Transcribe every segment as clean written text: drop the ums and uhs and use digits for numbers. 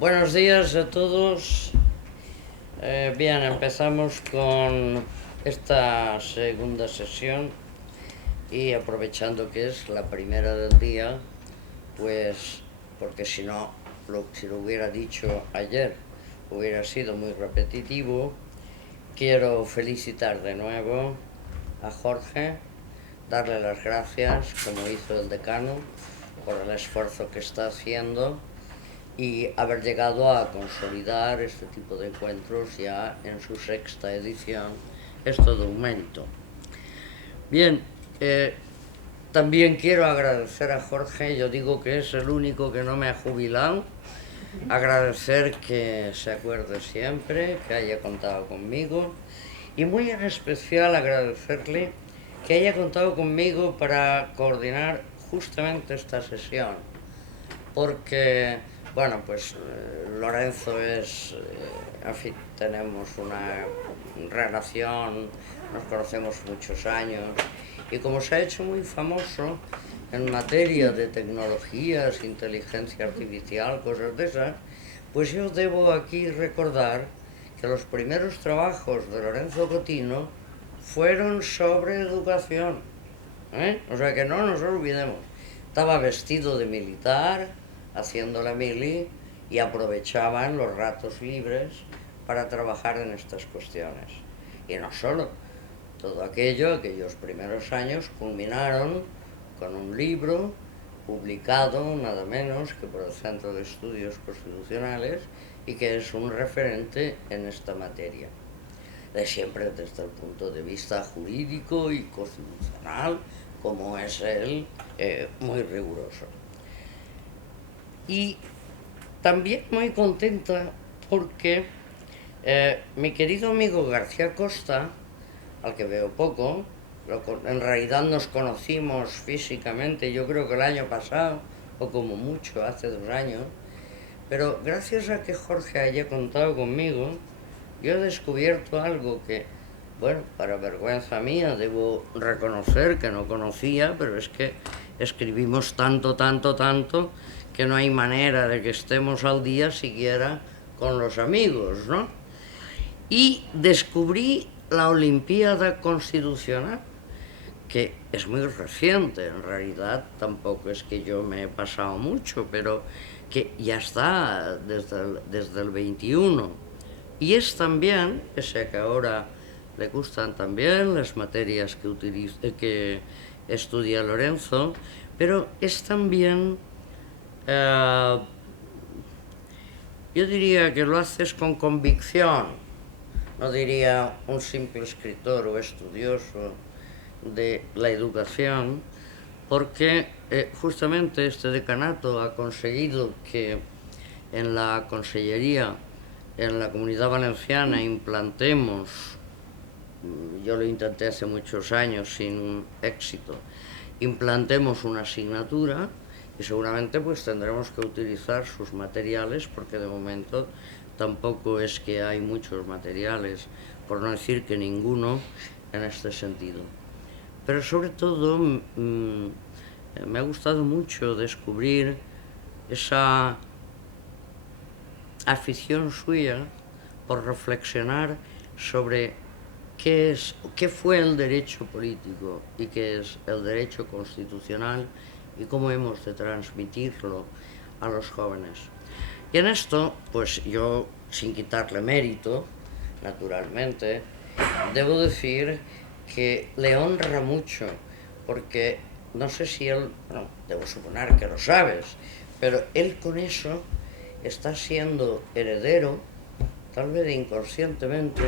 Buenos días a todos. Bien, empezamos con esta segunda sesión y aprovechando que es la primera del día, pues porque si no, si lo hubiera dicho ayer, hubiera sido muy repetitivo. Quiero felicitar de nuevo a Jorge, darle las gracias, como hizo el decano, por el esfuerzo que está haciendo y haber llegado a consolidar este tipo de encuentros ya en su sexta edición. Es todo un mérito. Bien, también quiero agradecer a Jorge, yo digo que es el único que no me ha jubilado, agradecer que se acuerde siempre, que haya contado conmigo y muy en especial agradecerle que haya contado conmigo para coordinar justamente esta sesión, porque, bueno, pues Lorenzo es, en fin, tenemos una relación, nos conocemos muchos años, y como se ha hecho muy famoso en materia de tecnologías, inteligencia artificial, cosas de esas, pues yo debo aquí recordar que los primeros trabajos de Lorenzo Cotino fueron sobre educación, o sea que no nos olvidemos. Estaba vestido de militar, haciendo la mili, y aprovechaban los ratos libres para trabajar en estas cuestiones. Y no solo, todo aquello, aquellos primeros años culminaron con un libro publicado nada menos que por el Centro de Estudios Constitucionales y que es un referente en esta materia, de siempre desde el punto de vista jurídico y constitucional, como es él, muy riguroso. Y también muy contenta porque mi querido amigo García Costa, al que veo poco, en realidad nos conocimos físicamente, yo creo que el año pasado, o como mucho, hace 2 años, pero gracias a que Jorge haya contado conmigo, yo he descubierto algo que, bueno, para vergüenza mía, debo reconocer que no conocía, pero es que escribimos tanto, tanto, tanto, que no hay manera de que estemos al día siquiera con los amigos, ¿no? Y descubrí la Olimpiada Constitucional, que es muy reciente, en realidad tampoco es que yo me he pasado mucho, pero que ya está desde el 21. Y es también, pese a que ahora le gustan también las materias que estudia Lorenzo, pero es también, eh, yo diría que lo haces con convicción, no diría un simple escritor o estudioso de la educación, porque justamente este decanato ha conseguido que en la consellería, en la Comunidad Valenciana, implantemos, yo lo intenté hace muchos años sin éxito, implantemos una asignatura y seguramente pues tendremos que utilizar sus materiales, porque de momento tampoco es que hay muchos materiales, por no decir que ninguno, en este sentido. Pero sobre todo me ha gustado mucho descubrir esa afición suya por reflexionar sobre qué fue el derecho político y qué es el derecho constitucional y cómo hemos de transmitirlo a los jóvenes. Y en esto, pues yo, sin quitarle mérito, naturalmente, debo decir que le honra mucho, porque no sé si él, bueno, debo suponer que lo sabes, pero él con eso está siendo heredero, tal vez inconscientemente,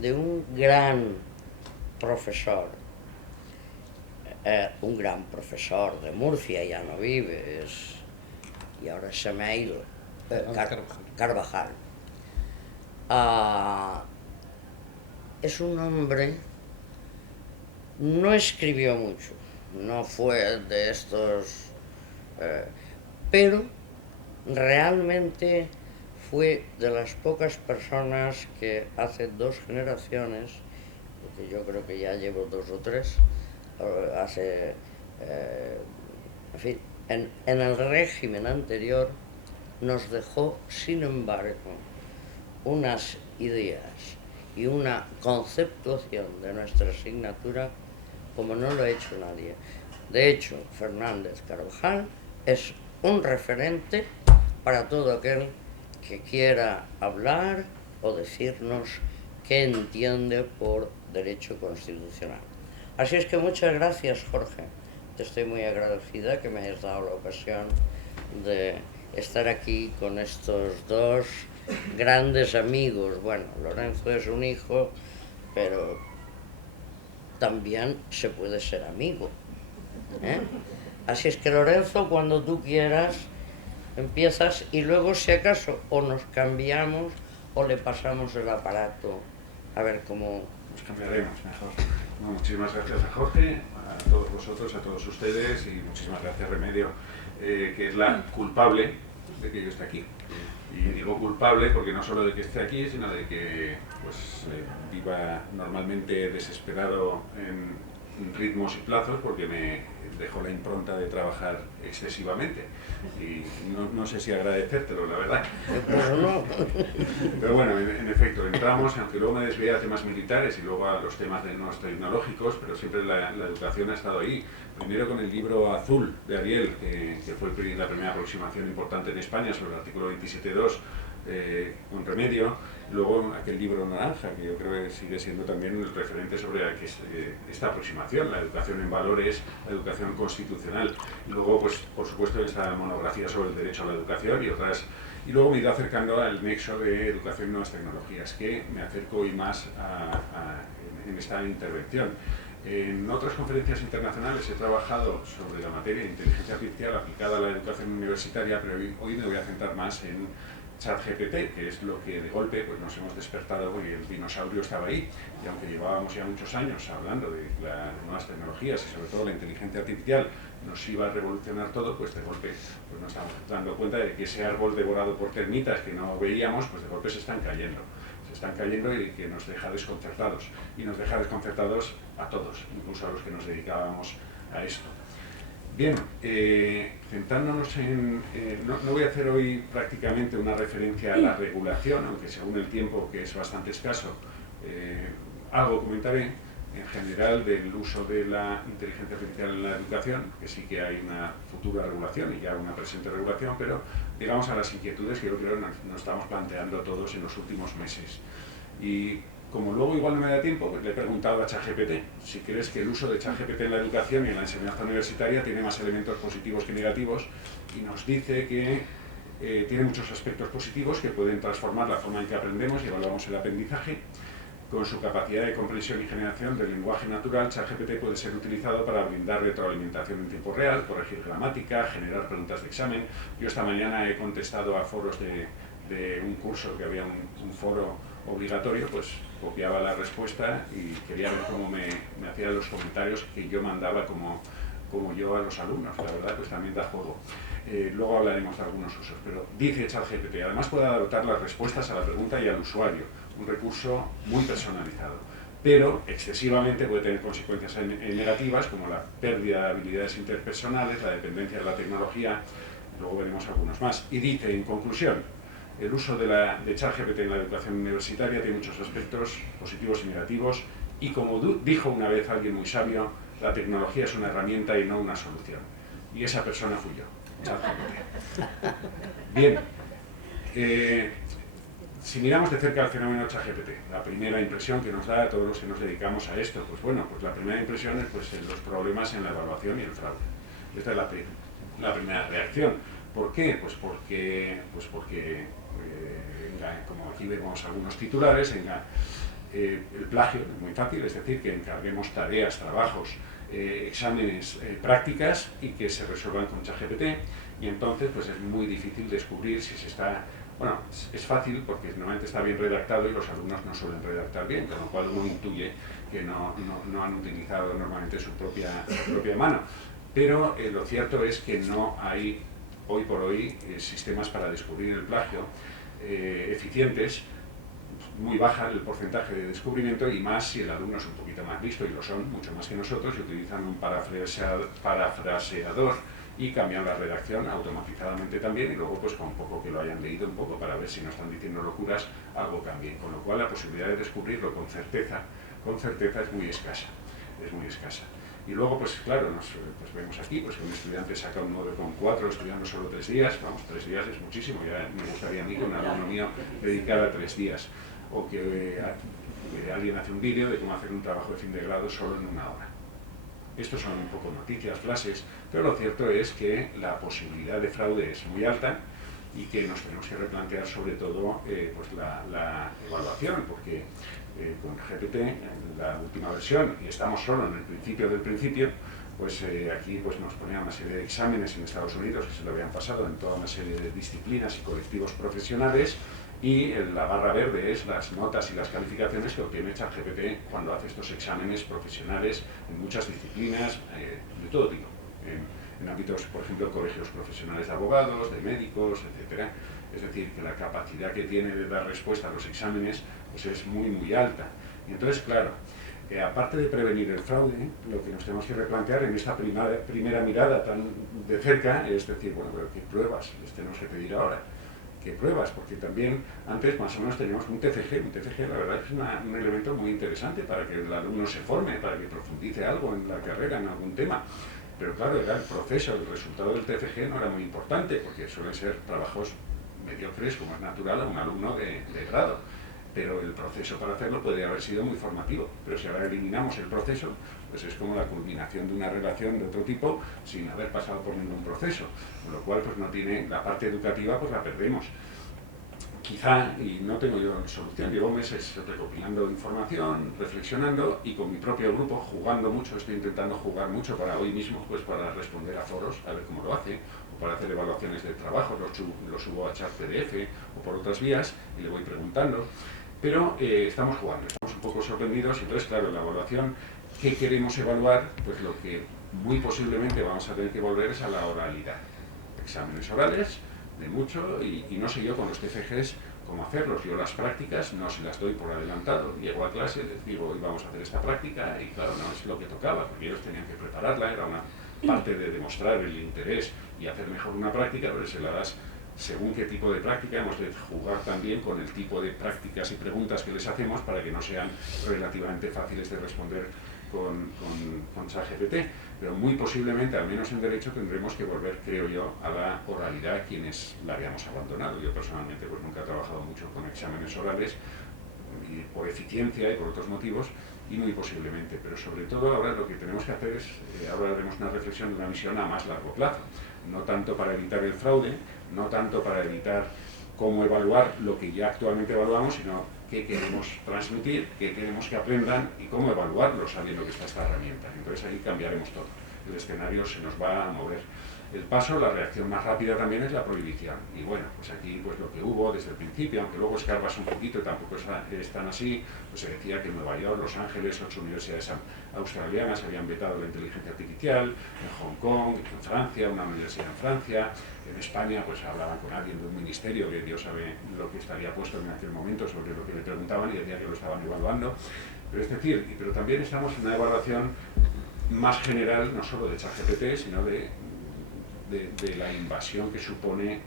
de un gran profesor, un gran profesor de Murcia, ya no vive, y ahora se me ha ido, Carvajal. Es un hombre, no escribió mucho, no fue de estos, pero realmente fue de las pocas personas que hace 2 generaciones, porque yo creo que ya llevo 2 o 3, hace, en fin, en el régimen anterior, nos dejó, sin embargo, unas ideas y una conceptuación de nuestra asignatura como no lo ha hecho nadie. De hecho, Fernández Carvajal es un referente para todo aquel que quiera hablar o decirnos qué entiende por derecho constitucional. Así es que muchas gracias, Jorge. Te estoy muy agradecida que me hayas dado la ocasión de estar aquí con estos dos grandes amigos. Bueno, Lorenzo es un hijo, pero también se puede ser amigo, ¿eh? Así es que, Lorenzo, cuando tú quieras, empiezas y luego, si acaso, o nos cambiamos o le pasamos el aparato a ver cómo... Nos cambiaremos mejor. No, muchísimas gracias a Jorge, a todos vosotros, a todos ustedes, y muchísimas gracias a Remedio, que es la culpable de que yo esté aquí. Y digo culpable porque no solo de que esté aquí, sino de que pues, viva normalmente desesperado en ritmos y plazos, porque me dejó la impronta de trabajar excesivamente. Y no sé si agradecértelo, la verdad. Pero bueno, en efecto, entramos, aunque luego me desvié a temas militares y luego a los temas de nuevos tecnológicos, pero siempre la educación ha estado ahí. Primero con el libro azul de Ariel, que fue la primera aproximación importante en España sobre el artículo 27.2, con Remedio. Luego aquel libro naranja, que yo creo que sigue siendo también el referente sobre esta aproximación, la educación en valores, la educación constitucional. Y luego, pues, por supuesto, esta monografía sobre el derecho a la educación y otras. Y luego me he ido acercando al nexo de educación y nuevas tecnologías, que me acerco hoy más en esta intervención. En otras conferencias internacionales he trabajado sobre la materia de inteligencia artificial aplicada a la educación universitaria, pero hoy me voy a centrar más en ChatGPT, que es lo que de golpe pues, nos hemos despertado porque el dinosaurio estaba ahí, y aunque llevábamos ya muchos años hablando de las nuevas tecnologías y sobre todo la inteligencia artificial nos iba a revolucionar todo, pues de golpe pues, nos estamos dando cuenta de que ese árbol devorado por termitas que no veíamos, pues de golpe se están cayendo y que nos deja desconcertados, y nos deja desconcertados a todos, incluso a los que nos dedicábamos a esto. Bien, centrándonos en... no voy a hacer hoy prácticamente una referencia a la regulación, aunque según el tiempo, que es bastante escaso, algo comentaré en general del uso de la inteligencia artificial en la educación, que sí que hay una futura regulación y ya una presente regulación, pero digamos a las inquietudes que yo creo que nos estamos planteando todos en los últimos meses. Y como luego igual no me da tiempo, pues le he preguntado a ChatGPT si crees que el uso de ChatGPT en la educación y en la enseñanza universitaria tiene más elementos positivos que negativos, y nos dice que tiene muchos aspectos positivos que pueden transformar la forma en que aprendemos y evaluamos el aprendizaje. Con su capacidad de comprensión y generación del lenguaje natural, ChatGPT puede ser utilizado para brindar retroalimentación en tiempo real, corregir gramática, generar preguntas de examen. Yo esta mañana he contestado a foros de un curso que había un foro obligatorio, pues copiaba la respuesta y quería ver cómo me hacía los comentarios que yo mandaba como yo a los alumnos. La verdad, pues también da juego. Luego hablaremos de algunos usos, pero dice ChatGPT, además puede adaptar las respuestas a la pregunta y al usuario, un recurso muy personalizado, pero excesivamente puede tener consecuencias negativas como la pérdida de habilidades interpersonales, la dependencia de la tecnología. Luego veremos algunos más. Y dice, en conclusión, el uso de ChatGPT en la educación universitaria tiene muchos aspectos positivos y negativos, y como dijo una vez alguien muy sabio, la tecnología es una herramienta y no una solución. Y esa persona fui yo, ChatGPT. Bien, si miramos de cerca el fenómeno ChatGPT, la primera impresión que nos da a todos los que nos dedicamos a esto, pues bueno, pues la primera impresión es pues, los problemas en la evaluación y el fraude. Esta es la primera reacción. ¿Por qué? Pues porque como aquí vemos algunos titulares, el plagio es muy fácil, es decir, que encarguemos tareas, trabajos, exámenes, prácticas y que se resuelvan con ChatGPT, y entonces pues es muy difícil descubrir si se está... Bueno, es fácil porque normalmente está bien redactado y los alumnos no suelen redactar bien, con lo cual uno intuye que no han utilizado normalmente su propia mano. Pero lo cierto es que no hay hoy por hoy sistemas para descubrir el plagio eficientes. Muy baja el porcentaje de descubrimiento, y más si el alumno es un poquito más listo, y lo son mucho más que nosotros, y utilizan un parafraseador y cambian la redacción automatizadamente también, y luego pues con poco que lo hayan leído un poco para ver si no están diciendo locuras, algo cambie, con lo cual la posibilidad de descubrirlo con certeza es muy escasa, es muy escasa. Y luego, pues claro, pues vemos aquí pues que un estudiante saca un 9,4 estudiando solo 3 días, vamos, 3 días es muchísimo, ya me gustaría a mí con alumno mío dedicar a 3 días, o que alguien hace un vídeo de cómo hacer un trabajo de fin de grado solo en 1 hora. Estos son un poco noticias, flashes, pero lo cierto es que la posibilidad de fraude es muy alta y que nos tenemos que replantear sobre todo pues la evaluación, porque con GPT, en la última versión, y estamos solo en el principio del principio, pues aquí pues nos ponían una serie de exámenes en Estados Unidos que se lo habían pasado en toda una serie de disciplinas y colectivos profesionales, y la barra verde es las notas y las calificaciones que obtiene ChatGPT cuando hace estos exámenes profesionales en muchas disciplinas de todo tipo, en ámbitos, por ejemplo, colegios profesionales de abogados, de médicos, etcétera. Es decir, que la capacidad que tiene de dar respuesta a los exámenes pues es muy, muy alta. Y entonces, claro, aparte de prevenir el fraude, lo que nos tenemos que replantear en esta primera mirada tan de cerca es decir, bueno, pero ¿qué pruebas les tenemos que pedir ahora? ¿Qué pruebas? Porque también antes más o menos teníamos un TFG. Un TFG la verdad es un elemento muy interesante para que el alumno se forme, para que profundice algo en la carrera, en algún tema. Pero claro, era el proceso, el resultado del TFG no era muy importante, porque suelen ser trabajos mediocres, como es natural, a un alumno de grado. Pero el proceso para hacerlo puede haber sido muy formativo. Pero si ahora eliminamos el proceso, pues es como la culminación de una relación de otro tipo sin haber pasado por ningún proceso. Con lo cual, pues no tiene, la parte educativa pues la perdemos. Quizá, y no tengo yo solución, llevo meses recopilando información, reflexionando y con mi propio grupo jugando mucho, estoy intentando jugar mucho para hoy mismo, pues para responder a foros, a ver cómo lo hace, o para hacer evaluaciones de trabajo, los subo a chat PDF o por otras vías y le voy preguntando. Pero estamos jugando, estamos un poco sorprendidos y entonces, claro, la evaluación, ¿qué queremos evaluar? Pues lo que muy posiblemente vamos a tener que volver es a la oralidad. Exámenes orales, de mucho, y no sé yo con los TFGs cómo hacerlos. Yo las prácticas no se las doy por adelantado. Llego a clase, les digo, hoy vamos a hacer esta práctica, y claro, no es lo que tocaba, porque ellos tenían que prepararla, era una parte de demostrar el interés y hacer mejor una práctica, pero se la das según qué tipo de práctica. Hemos de jugar también con el tipo de prácticas y preguntas que les hacemos para que no sean relativamente fáciles de responder con ChatGPT, pero muy posiblemente, al menos en derecho, tendremos que volver, creo yo, a la oralidad quienes la habíamos abandonado. Yo personalmente pues nunca he trabajado mucho con exámenes orales, y por eficiencia y por otros motivos, y muy posiblemente, pero sobre todo ahora lo que tenemos que hacer es, ahora haremos una reflexión de una visión a más largo plazo, no tanto para evitar el fraude, no tanto para evitar cómo evaluar lo que ya actualmente evaluamos, sino qué queremos transmitir, qué queremos que aprendan y cómo evaluarlo sabiendo que está esta herramienta. Entonces ahí cambiaremos todo, el escenario se nos va a mover. El paso, la reacción más rápida también es la prohibición. Y bueno, pues aquí pues lo que hubo desde el principio, aunque luego escarbas un poquito y tampoco es tan así, pues se decía que en Nueva York, Los Ángeles, 8 universidades australianas habían vetado la inteligencia artificial, en Hong Kong, en Francia, una universidad en Francia, en España pues hablaban con alguien de un ministerio que Dios sabe lo que estaría puesto en aquel momento sobre lo que le preguntaban y decía que lo estaban evaluando. Pero es decir, pero también estamos en una evaluación más general, no solo de ChatGPT, sino de la invasión que supone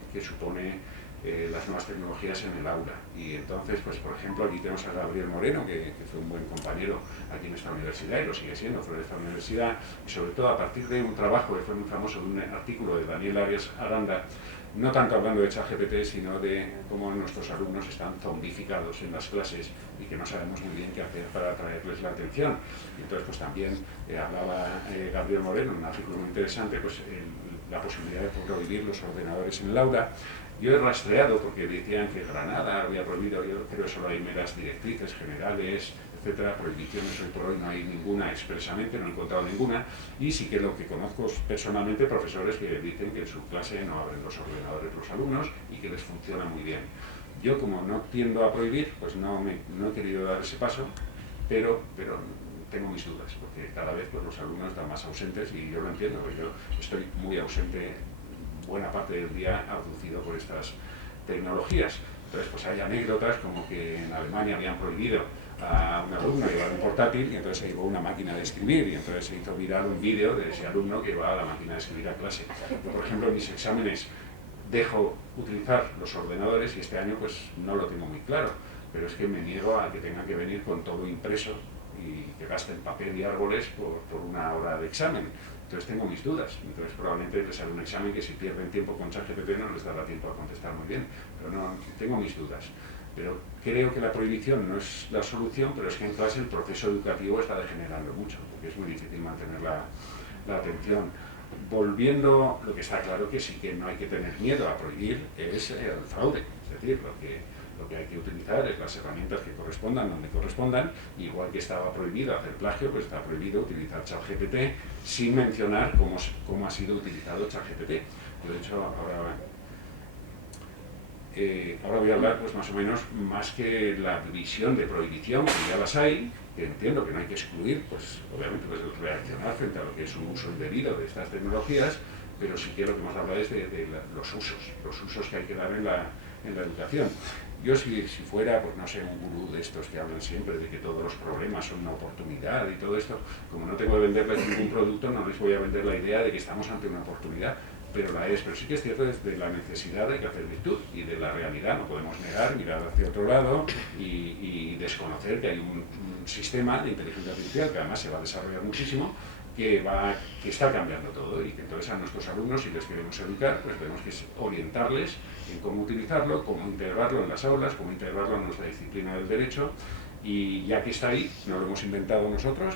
las nuevas tecnologías en el aula. Y entonces, pues por ejemplo, aquí tenemos a Gabriel Moreno, que fue un buen compañero aquí en esta universidad y lo sigue siendo, fue de esta universidad, y sobre todo a partir de un trabajo que fue muy famoso, de un artículo de Daniel Arias Aranda, no tanto hablando de ChatGPT, sino de cómo nuestros alumnos están zombificados en las clases y que no sabemos muy bien qué hacer para atraerles la atención. Y entonces, pues también hablaba Gabriel Moreno en un artículo muy interesante, pues la posibilidad de prohibir los ordenadores en el aula. Yo he rastreado, porque decían que Granada había prohibido, yo creo que solo hay meras directrices generales, etcétera, prohibiciones hoy por hoy no hay ninguna expresamente, no he encontrado ninguna, y sí que lo que conozco personalmente, profesores que dicen que en su clase no abren los ordenadores los alumnos y que les funciona muy bien. Yo, como no tiendo a prohibir, pues no he querido dar ese paso, pero tengo mis dudas, porque cada vez pues, los alumnos están más ausentes y yo lo entiendo, porque yo estoy muy ausente buena parte del día abducido por estas tecnologías. Entonces, pues hay anécdotas como que en Alemania habían prohibido a un alumno llevar un portátil y entonces se llevó una máquina de escribir y entonces se hizo viral un vídeo de ese alumno que llevaba la máquina de escribir a clase. Yo, por ejemplo, en mis exámenes dejo utilizar los ordenadores y este año pues no lo tengo muy claro, pero es que me niego a que tenga que venir con todo impreso y que gasten papel y árboles por una hora de examen. Entonces tengo mis dudas, entonces probablemente les haré un examen que si pierden tiempo con ChatGPT no les dará tiempo a contestar muy bien, pero no, tengo mis dudas. Pero creo que la prohibición no es la solución, pero es que en clase el proceso educativo está degenerando mucho, porque es muy difícil mantener la atención. Volviendo, lo que está claro que sí que no hay que tener miedo a prohibir es el fraude, es decir, lo que hay que utilizar es las herramientas que correspondan donde correspondan, igual que estaba prohibido hacer plagio, pues está prohibido utilizar ChatGPT sin mencionar cómo ha sido utilizado ChatGPT. De hecho, ahora voy a hablar pues más o menos más que la visión de prohibición, que ya las hay, que entiendo que no hay que excluir, pues obviamente pues reaccionar frente a lo que es un uso indebido de estas tecnologías, pero sí que lo que hemos hablado es de los usos que hay que dar en la educación. Yo si fuera, pues no sé, un gurú de estos que hablan siempre de que todos los problemas son una oportunidad y todo esto, como no tengo que venderles ningún producto, no les voy a vender la idea de que estamos ante una oportunidad, pero la es. Pero sí que es cierto desde la necesidad hay que hacer virtud y de la realidad no podemos negar, mirar hacia otro lado y desconocer que hay un sistema de inteligencia artificial que además se va a desarrollar muchísimo, que está cambiando todo y que entonces a nuestros alumnos, si les queremos educar, pues tenemos que orientarles en cómo utilizarlo, cómo integrarlo en las aulas, cómo integrarlo en nuestra disciplina del derecho, y ya que está ahí, no lo hemos inventado nosotros,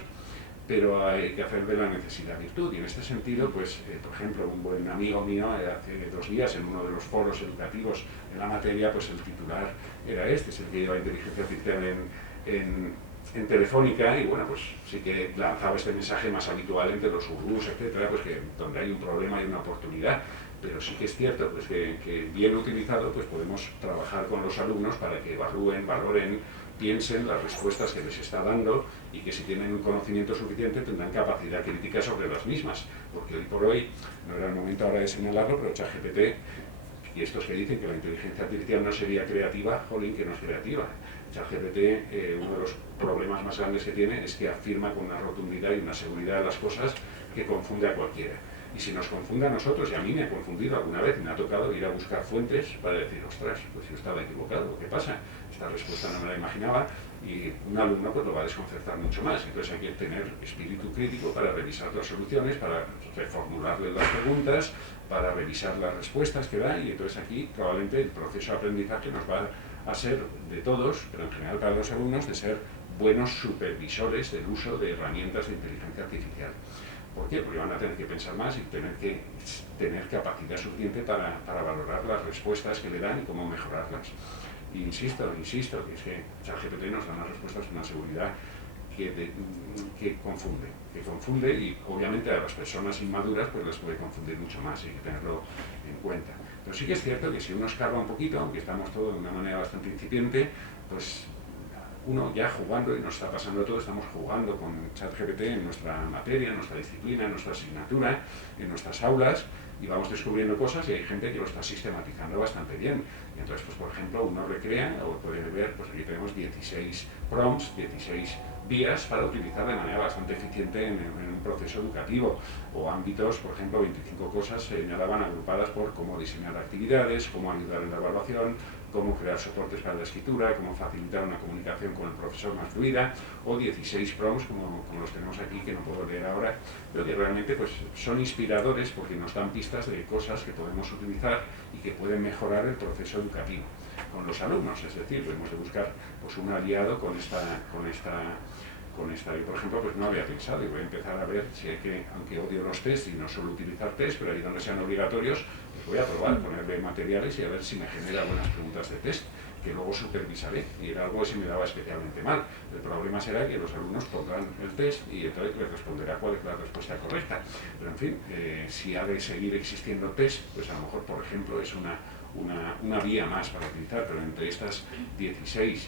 pero hay que hacer de la necesidad virtud. Y en este sentido, pues, por ejemplo, un buen amigo mío hace 2 días en uno de los foros educativos en la materia, pues el titular era este, es el que lleva inteligencia artificial en Telefónica, y bueno, pues sí que lanzaba este mensaje más habitual entre los gurús, etcétera, pues que donde hay un problema hay una oportunidad, pero sí que es cierto pues que bien utilizado pues podemos trabajar con los alumnos para que evalúen, valoren, piensen las respuestas que les está dando y que si tienen un conocimiento suficiente tendrán capacidad crítica sobre las mismas, porque hoy por hoy, no era el momento ahora de señalarlo, pero ChatGPT y estos que dicen que la inteligencia artificial no sería creativa, jolín, que no es creativa. ChatGPT, uno de los problemas más grandes que tiene es que afirma con una rotundidad y una seguridad de las cosas que confunde a cualquiera. Y si nos confunde a nosotros, y a mí me ha confundido alguna vez, me ha tocado ir a buscar fuentes para decir, ostras, pues yo estaba equivocado, ¿qué pasa? Esta respuesta no me la imaginaba, y un alumno pues lo va a desconcertar mucho más. Entonces hay que tener espíritu crítico para revisar las soluciones, para reformularle las preguntas, para revisar las respuestas que da, y entonces aquí probablemente el proceso de aprendizaje nos va a ser de todos, pero en general para los alumnos, de ser buenos supervisores del uso de herramientas de inteligencia artificial. ¿Por qué? Porque van a tener que pensar más y tener capacidad suficiente para valorar las respuestas que le dan y cómo mejorarlas. E insisto, que es que ChatGPT nos da unas respuestas con una seguridad que confunde y obviamente a las personas inmaduras pues les puede confundir mucho más y hay que tenerlo en cuenta. Pero sí que es cierto que si uno escarba un poquito, aunque estamos todos de una manera bastante incipiente, pues uno ya jugando, y nos está pasando todo, estamos jugando con ChatGPT en nuestra materia, en nuestra disciplina, en nuestra asignatura, en nuestras aulas, y vamos descubriendo cosas y hay gente que lo está sistematizando bastante bien. Y entonces, pues por ejemplo, uno recrea, o puede ver, pues aquí tenemos 16 prompts, 16 vías para utilizar de manera bastante eficiente en un proceso educativo, o ámbitos, por ejemplo, 25 cosas se señalaban agrupadas por cómo diseñar actividades, cómo ayudar en la evaluación, cómo crear soportes para la escritura, cómo facilitar una comunicación con el profesor más fluida, o 16 prompts como los tenemos aquí, que no puedo leer ahora, pero que realmente pues, son inspiradores porque nos dan pistas de cosas que podemos utilizar y que pueden mejorar el proceso educativo con los alumnos. Es decir, hemos de buscar pues, un aliado con esta. Yo, por ejemplo, pues no había pensado y voy a empezar a ver si hay que, aunque odio los test y no suelo utilizar test, pero ahí donde sean obligatorios, pues voy a probar, ponerle materiales y a ver si me genera buenas preguntas de test, que luego supervisaré, y era algo que se me daba especialmente mal. El problema será que los alumnos pondrán el test y entonces les responderá cuál es la respuesta correcta. Pero en fin, si ha de seguir existiendo test, pues a lo mejor, por ejemplo, es una vía más para utilizar, pero entre estas 16,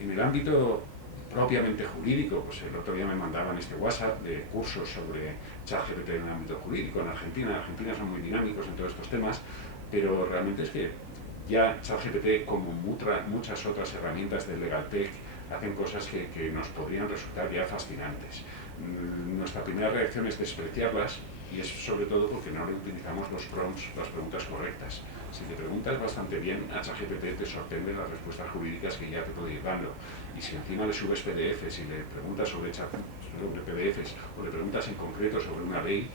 en el ámbito propiamente jurídico, pues el otro día me mandaban este WhatsApp de cursos sobre ChatGPT en el ámbito jurídico en Argentina. En Argentina son muy dinámicos en todos estos temas, pero realmente es que ya ChatGPT, como muchas otras herramientas del LegalTech, hacen cosas que nos podrían resultar ya fascinantes. Nuestra primera reacción es despreciarlas, y es sobre todo porque no le utilizamos los prompts, las preguntas correctas. Si te preguntas bastante bien, a ChatGPT te sorprenden las respuestas jurídicas que ya te puede ir dando. Y si encima le subes PDFs y le preguntas sobre PDFs, o le preguntas en concreto sobre una ley,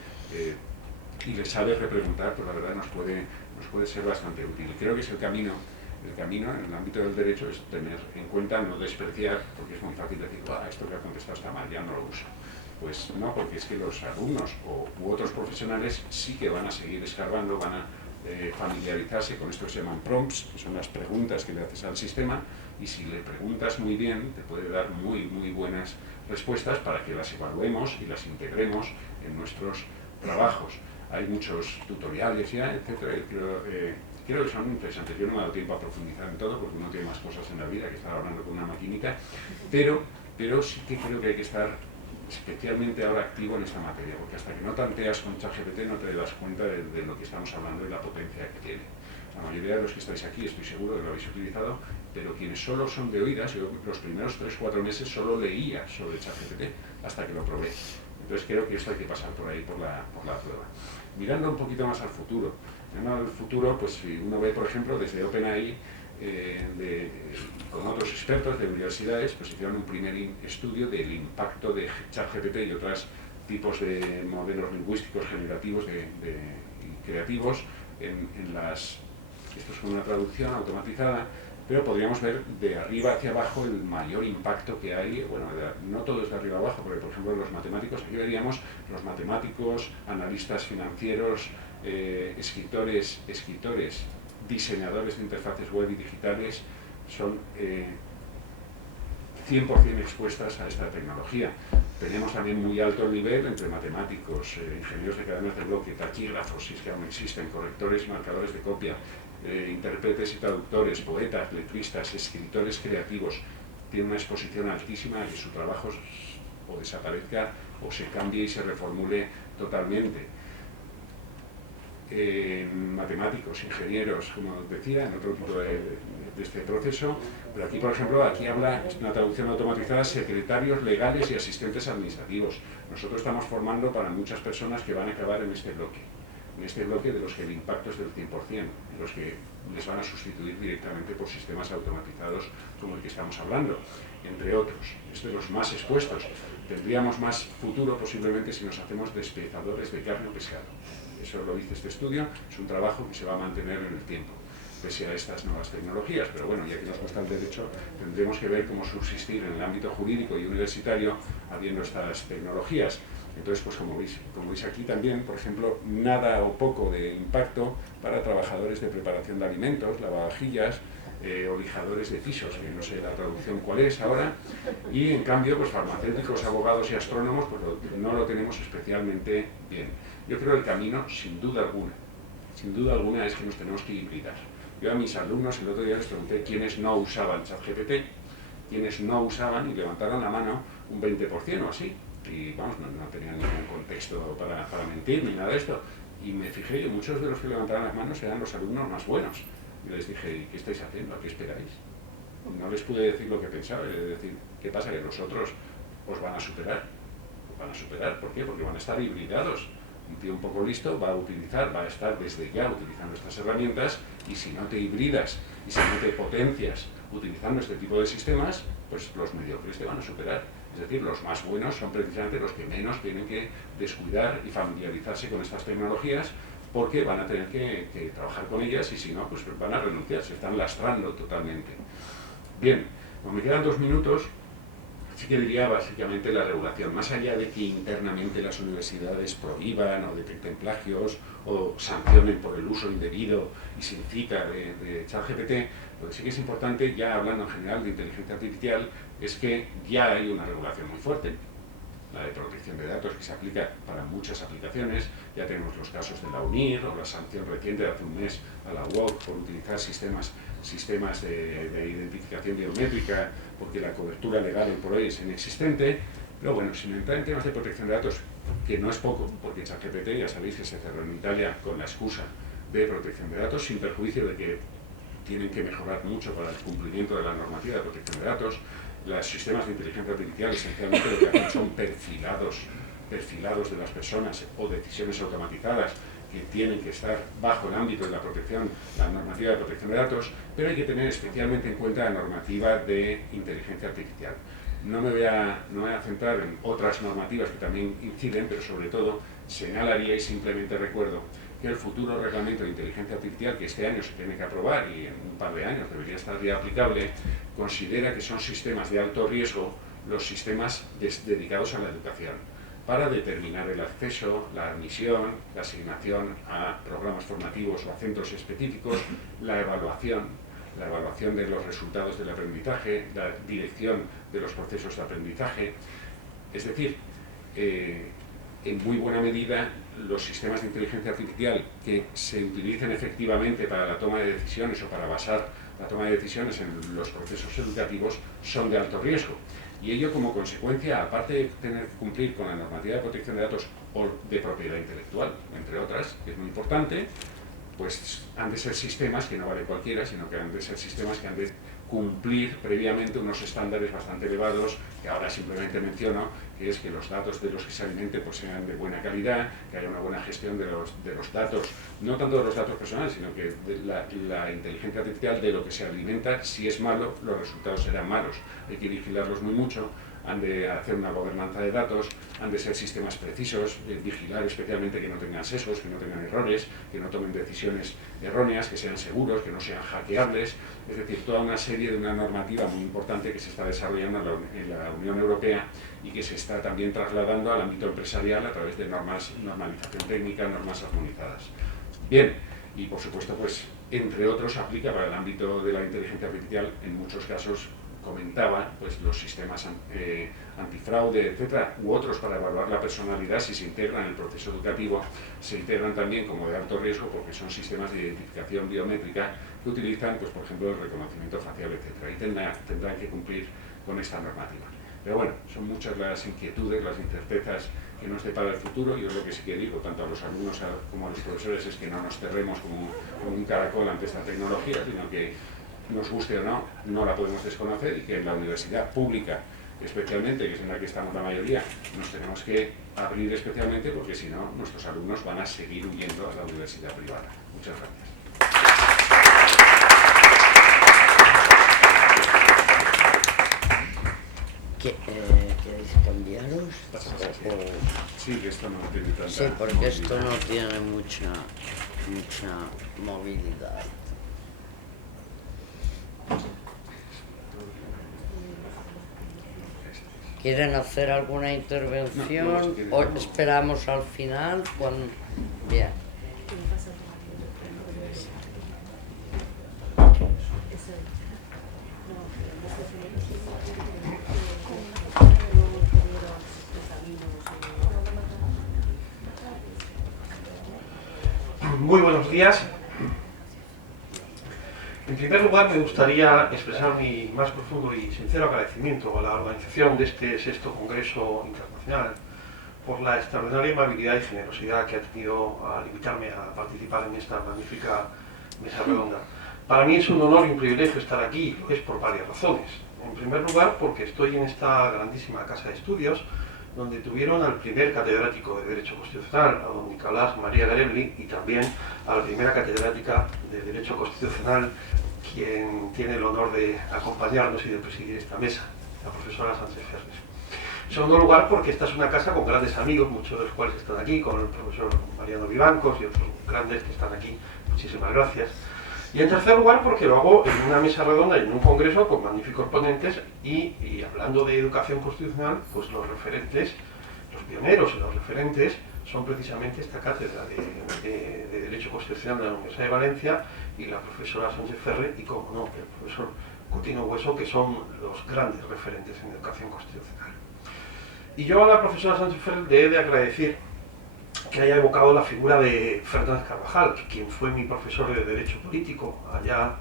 y le sabes repreguntar, pues la verdad nos puede ser bastante útil. Creo que es el camino en el ámbito del derecho, es tener en cuenta, no despreciar, porque es muy fácil decir, esto que ha contestado está mal, ya no lo uso. Pues no, porque es que los alumnos u otros profesionales sí que van a seguir escarbando, van a familiarizarse con esto que se llaman prompts, que son las preguntas que le haces al sistema, y si le preguntas muy bien, te puede dar muy buenas respuestas para que las evaluemos y las integremos en nuestros trabajos. Hay muchos tutoriales ya, etcétera. Creo que son interesantes. Yo no me he dado tiempo a profundizar en todo porque uno tiene más cosas en la vida que estar hablando con una maquinita, pero sí que creo que hay que estar especialmente ahora activo en esta materia, porque hasta que no tanteas con ChatGPT no te das cuenta de lo que estamos hablando y la potencia que tiene. La mayoría de los que estáis aquí estoy seguro que lo habéis utilizado, pero quienes solo son de oídas, yo los primeros 3-4 meses solo leía sobre ChatGPT hasta que lo probé. Entonces creo que esto hay que pasar por ahí, por la prueba. Mirando un poquito más al futuro, pues si uno ve, por ejemplo, desde OpenAI, con otros expertos de universidades, pues hicieron un primer estudio del impacto de ChatGPT y otros tipos de modelos lingüísticos generativos y creativos esto es con una traducción automatizada, pero podríamos ver de arriba hacia abajo el mayor impacto que hay. Bueno, no todo es de arriba abajo, porque por ejemplo los matemáticos, aquí veríamos los matemáticos, analistas financieros, escritores, diseñadores de interfaces web y digitales, son 100% expuestas a esta tecnología. Tenemos también muy alto el nivel entre matemáticos, ingenieros de cadenas de bloque, taquígrafos, si es que aún existen, correctores y marcadores de copia, intérpretes y traductores, poetas, letristas, escritores creativos. Tienen una exposición altísima a que su trabajo o desaparezca o se cambie y se reformule totalmente. Matemáticos, ingenieros, como decía, en otro tipo de este proceso, pero aquí, por ejemplo, habla una traducción automatizada, secretarios legales y asistentes administrativos. Nosotros estamos formando para muchas personas que van a acabar en este bloque de los que el impacto es del 100%, en los que les van a sustituir directamente por sistemas automatizados como el que estamos hablando, entre otros. Es de los más expuestos. Tendríamos más futuro posiblemente si nos hacemos despiezadores de carne o pescado. Eso lo dice este estudio, es un trabajo que se va a mantener en el tiempo, pese a estas nuevas tecnologías. Pero bueno, ya que nos gusta el derecho, tendremos que ver cómo subsistir en el ámbito jurídico y universitario habiendo estas tecnologías. Entonces, pues como veis aquí también, por ejemplo, nada o poco de impacto para trabajadores de preparación de alimentos, lavavajillas, o lijadores de pisos, que no sé la traducción cuál es ahora, y en cambio, pues farmacéuticos, abogados y astrónomos, pues no lo tenemos especialmente bien. Yo creo que el camino, sin duda alguna, es que nos tenemos que hibridar. Yo a mis alumnos el otro día les pregunté quiénes no usaban ChatGPT, quiénes no usaban, y levantaron la mano un 20% o así, y vamos, no tenían ningún contexto para mentir ni nada de esto. Y me fijé que muchos de los que levantaban las manos eran los alumnos más buenos. Y les dije, ¿qué estáis haciendo? ¿A qué esperáis? No les pude decir lo que pensaba, es decir, ¿qué pasa? Que los otros os van a superar. Van a superar, ¿por qué? Porque van a estar hibridados. Un tío un poco listo va a estar desde ya utilizando estas herramientas, y si no te hibridas y si no te potencias utilizando este tipo de sistemas, pues los mediocres te van a superar. Es decir, los más buenos son precisamente los que menos tienen que descuidar y familiarizarse con estas tecnologías, porque van a tener que trabajar con ellas, y si no, pues van a renunciar, se están lastrando totalmente. Bien, como me quedan 2 minutos, sí que diría básicamente la regulación, más allá de que internamente las universidades prohíban o detecten plagios o sancionen por el uso indebido y sin cita de ChatGPT, lo que sí que es importante, ya hablando en general de inteligencia artificial, es que ya hay una regulación muy fuerte, la de protección de datos, que se aplica para muchas aplicaciones. Ya tenemos los casos de la UNIR o la sanción reciente de hace un mes a la UOC por utilizar sistemas de identificación biométrica, porque la cobertura legal hoy por hoy es inexistente. Pero bueno, sin entrar en temas de protección de datos, que no es poco, porque ChatGPT ya sabéis que se cerró en Italia con la excusa de protección de datos, sin perjuicio de que tienen que mejorar mucho para el cumplimiento de la normativa de protección de datos. Los sistemas de inteligencia artificial esencialmente lo que hacen son perfilados de las personas o decisiones automatizadas que tienen que estar bajo el ámbito de la protección, la normativa de protección de datos, pero hay que tener especialmente en cuenta la normativa de inteligencia artificial. No me voy a centrar en otras normativas que también inciden, pero sobre todo señalaría y simplemente recuerdo que el futuro reglamento de inteligencia artificial, que este año se tiene que aprobar y en un par de años debería estar ya aplicable, considera que son sistemas de alto riesgo los sistemas dedicados a la educación, para determinar el acceso, la admisión, la asignación a programas formativos o a centros específicos, la evaluación de los resultados del aprendizaje, la dirección de los procesos de aprendizaje. Es decir, en muy buena medida, los sistemas de inteligencia artificial que se utilicen efectivamente para la toma de decisiones o para basar la toma de decisiones en los procesos educativos son de alto riesgo. Y ello como consecuencia, aparte de tener que cumplir con la normativa de protección de datos o de propiedad intelectual, entre otras, que es muy importante, pues han de ser sistemas, que no vale cualquiera, sino que han de ser sistemas que han de cumplir previamente unos estándares bastante elevados, que ahora simplemente menciono, que es que los datos de los que se alimente pues sean de buena calidad, que haya una buena gestión de los datos, no tanto de los datos personales, sino que de la inteligencia artificial de lo que se alimenta, si es malo, los resultados serán malos. Hay que vigilarlos muy mucho, han de hacer una gobernanza de datos, han de ser sistemas precisos, vigilar especialmente que no tengan sesgos, que no tengan errores, que no tomen decisiones erróneas, que sean seguros, que no sean hackeables, es decir, toda una serie de una normativa muy importante que se está desarrollando en la Unión Europea y que se está también trasladando al ámbito empresarial a través de normalización técnica, normas armonizadas. Bien, y por supuesto, pues, entre otros, aplica para el ámbito de la inteligencia artificial, en muchos casos, comentaba, pues los sistemas antifraude, etcétera, u otros para evaluar la personalidad, si se integran en el proceso educativo, se integran también como de alto riesgo porque son sistemas de identificación biométrica que utilizan, pues por ejemplo, el reconocimiento facial, etcétera, y tendrán que cumplir con esta normativa. Pero bueno, son muchas las inquietudes, las incertezas que nos depara el futuro. Yo lo que sí que digo, tanto a los alumnos como a los profesores, es que no nos cerremos como un caracol ante esta tecnología, sino que nos guste o no, no la podemos desconocer y que en la universidad pública, especialmente, que es en la que estamos la mayoría, nos tenemos que abrir especialmente porque si no, nuestros alumnos van a seguir huyendo a la universidad privada. Muchas gracias. ¿Queréis cambiaros? Sí, que esto no tiene tanta Sí, porque movilidad. Esto no tiene mucha movilidad. ¿Quieren hacer alguna intervención o esperamos al final? Bien. Muy buenos días. En primer lugar, me gustaría expresar mi más profundo y sincero agradecimiento a la organización de este 6º Congreso Internacional por la extraordinaria amabilidad y generosidad que ha tenido al invitarme a participar en esta magnífica mesa redonda. Para mí es un honor y un privilegio estar aquí, y es por varias razones. En primer lugar, porque estoy en esta grandísima casa de estudios, donde tuvieron al primer catedrático de Derecho Constitucional, a don Nicolás María Garebli, y también a la primera catedrática de Derecho Constitucional, quien tiene el honor de acompañarnos y de presidir esta mesa, la profesora Sánchez Ferres. En segundo lugar, porque esta es una casa con grandes amigos, muchos de los cuales están aquí, con el profesor Mariano Vivancos y otros grandes que están aquí. Muchísimas gracias. Y en tercer lugar, porque lo hago en una mesa redonda y en un congreso con magníficos ponentes y hablando de educación constitucional, pues los referentes, los pioneros y los referentes son precisamente esta cátedra de Derecho Constitucional de la Universidad de Valencia y la profesora Sánchez Ferre y, como no, el profesor Coutinho Hueso, que son los grandes referentes en educación constitucional. Y yo a la profesora Sánchez Ferre le he de agradecer que haya evocado la figura de Fernández Carvajal, quien fue mi profesor de Derecho Político allá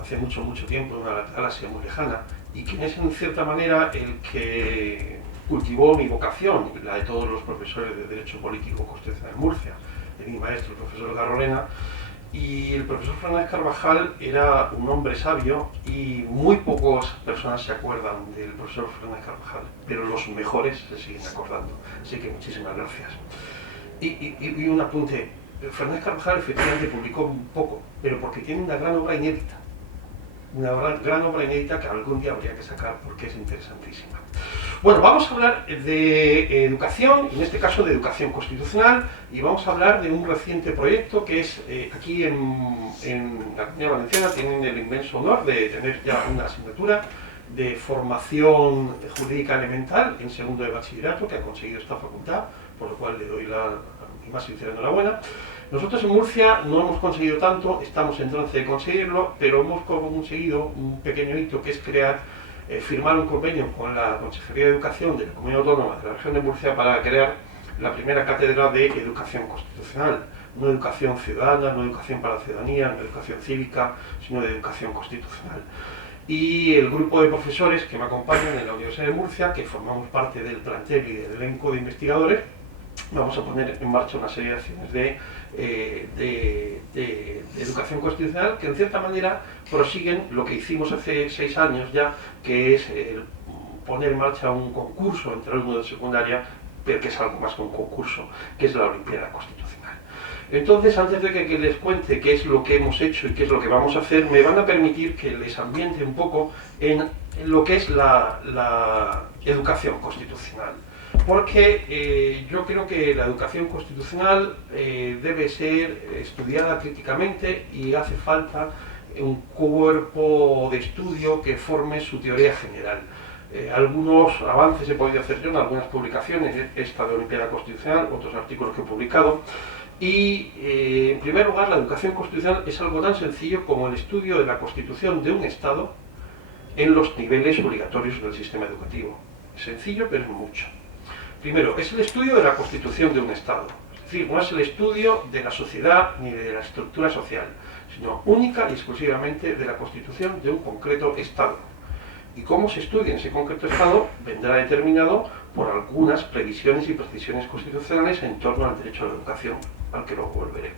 hace mucho tiempo, en una galaxia muy lejana, y quien es en cierta manera el que cultivó mi vocación y la de todos los profesores de Derecho Político Constitucional en Murcia, de mi maestro, el profesor Garrolena, Y el profesor Fernández Carvajal era un hombre sabio y muy pocas personas se acuerdan del profesor Fernández Carvajal, pero los mejores se siguen acordando. Así que muchísimas gracias. Y un apunte. Fernández Carvajal efectivamente publicó un poco, pero porque tiene una gran obra inédita. Una gran obra inédita que algún día habría que sacar porque es interesantísima. Bueno, vamos a hablar de educación, en este caso de educación constitucional, y vamos a hablar de un reciente proyecto que es, aquí en la Comunidad Valenciana tienen el inmenso honor de tener ya una asignatura de formación jurídica elemental en segundo de bachillerato que ha conseguido esta facultad, por lo cual le doy mi más sincera enhorabuena. Nosotros en Murcia no hemos conseguido tanto, estamos en trance de conseguirlo, pero hemos conseguido un pequeño hito que es firmar un convenio con la Consejería de Educación de la Comunidad Autónoma de la Región de Murcia para crear la primera cátedra de educación constitucional. No educación ciudadana, no educación para la ciudadanía, no educación cívica, sino de educación constitucional. Y el grupo de profesores que me acompañan en la Universidad de Murcia, que formamos parte del plantel y del elenco de investigadores, vamos a poner en marcha una serie de acciones de educación constitucional que en cierta manera prosiguen lo que hicimos hace 6 años ya, que es poner en marcha un concurso entre alumnos de secundaria, pero que es algo más que un concurso, que es la Olimpiada Constitucional. Entonces, antes de que les cuente qué es lo que hemos hecho y qué es lo que vamos a hacer, me van a permitir que les ambiente un poco en lo que es la educación constitucional. Porque yo creo que la educación constitucional debe ser estudiada críticamente y hace falta un cuerpo de estudio que forme su teoría general. Algunos avances he podido hacer yo en algunas publicaciones, esta de Olimpiada Constitucional, otros artículos que he publicado. Y en primer lugar, la educación constitucional es algo tan sencillo como el estudio de la Constitución de un Estado en los niveles obligatorios del sistema educativo. Es sencillo, pero es mucho. Primero, es el estudio de la Constitución de un Estado. Es decir, no es el estudio de la sociedad ni de la estructura social, sino única y exclusivamente de la Constitución de un concreto Estado. Y cómo se estudia en ese concreto Estado vendrá determinado por algunas previsiones y precisiones constitucionales en torno al derecho a la educación, al que luego volveré.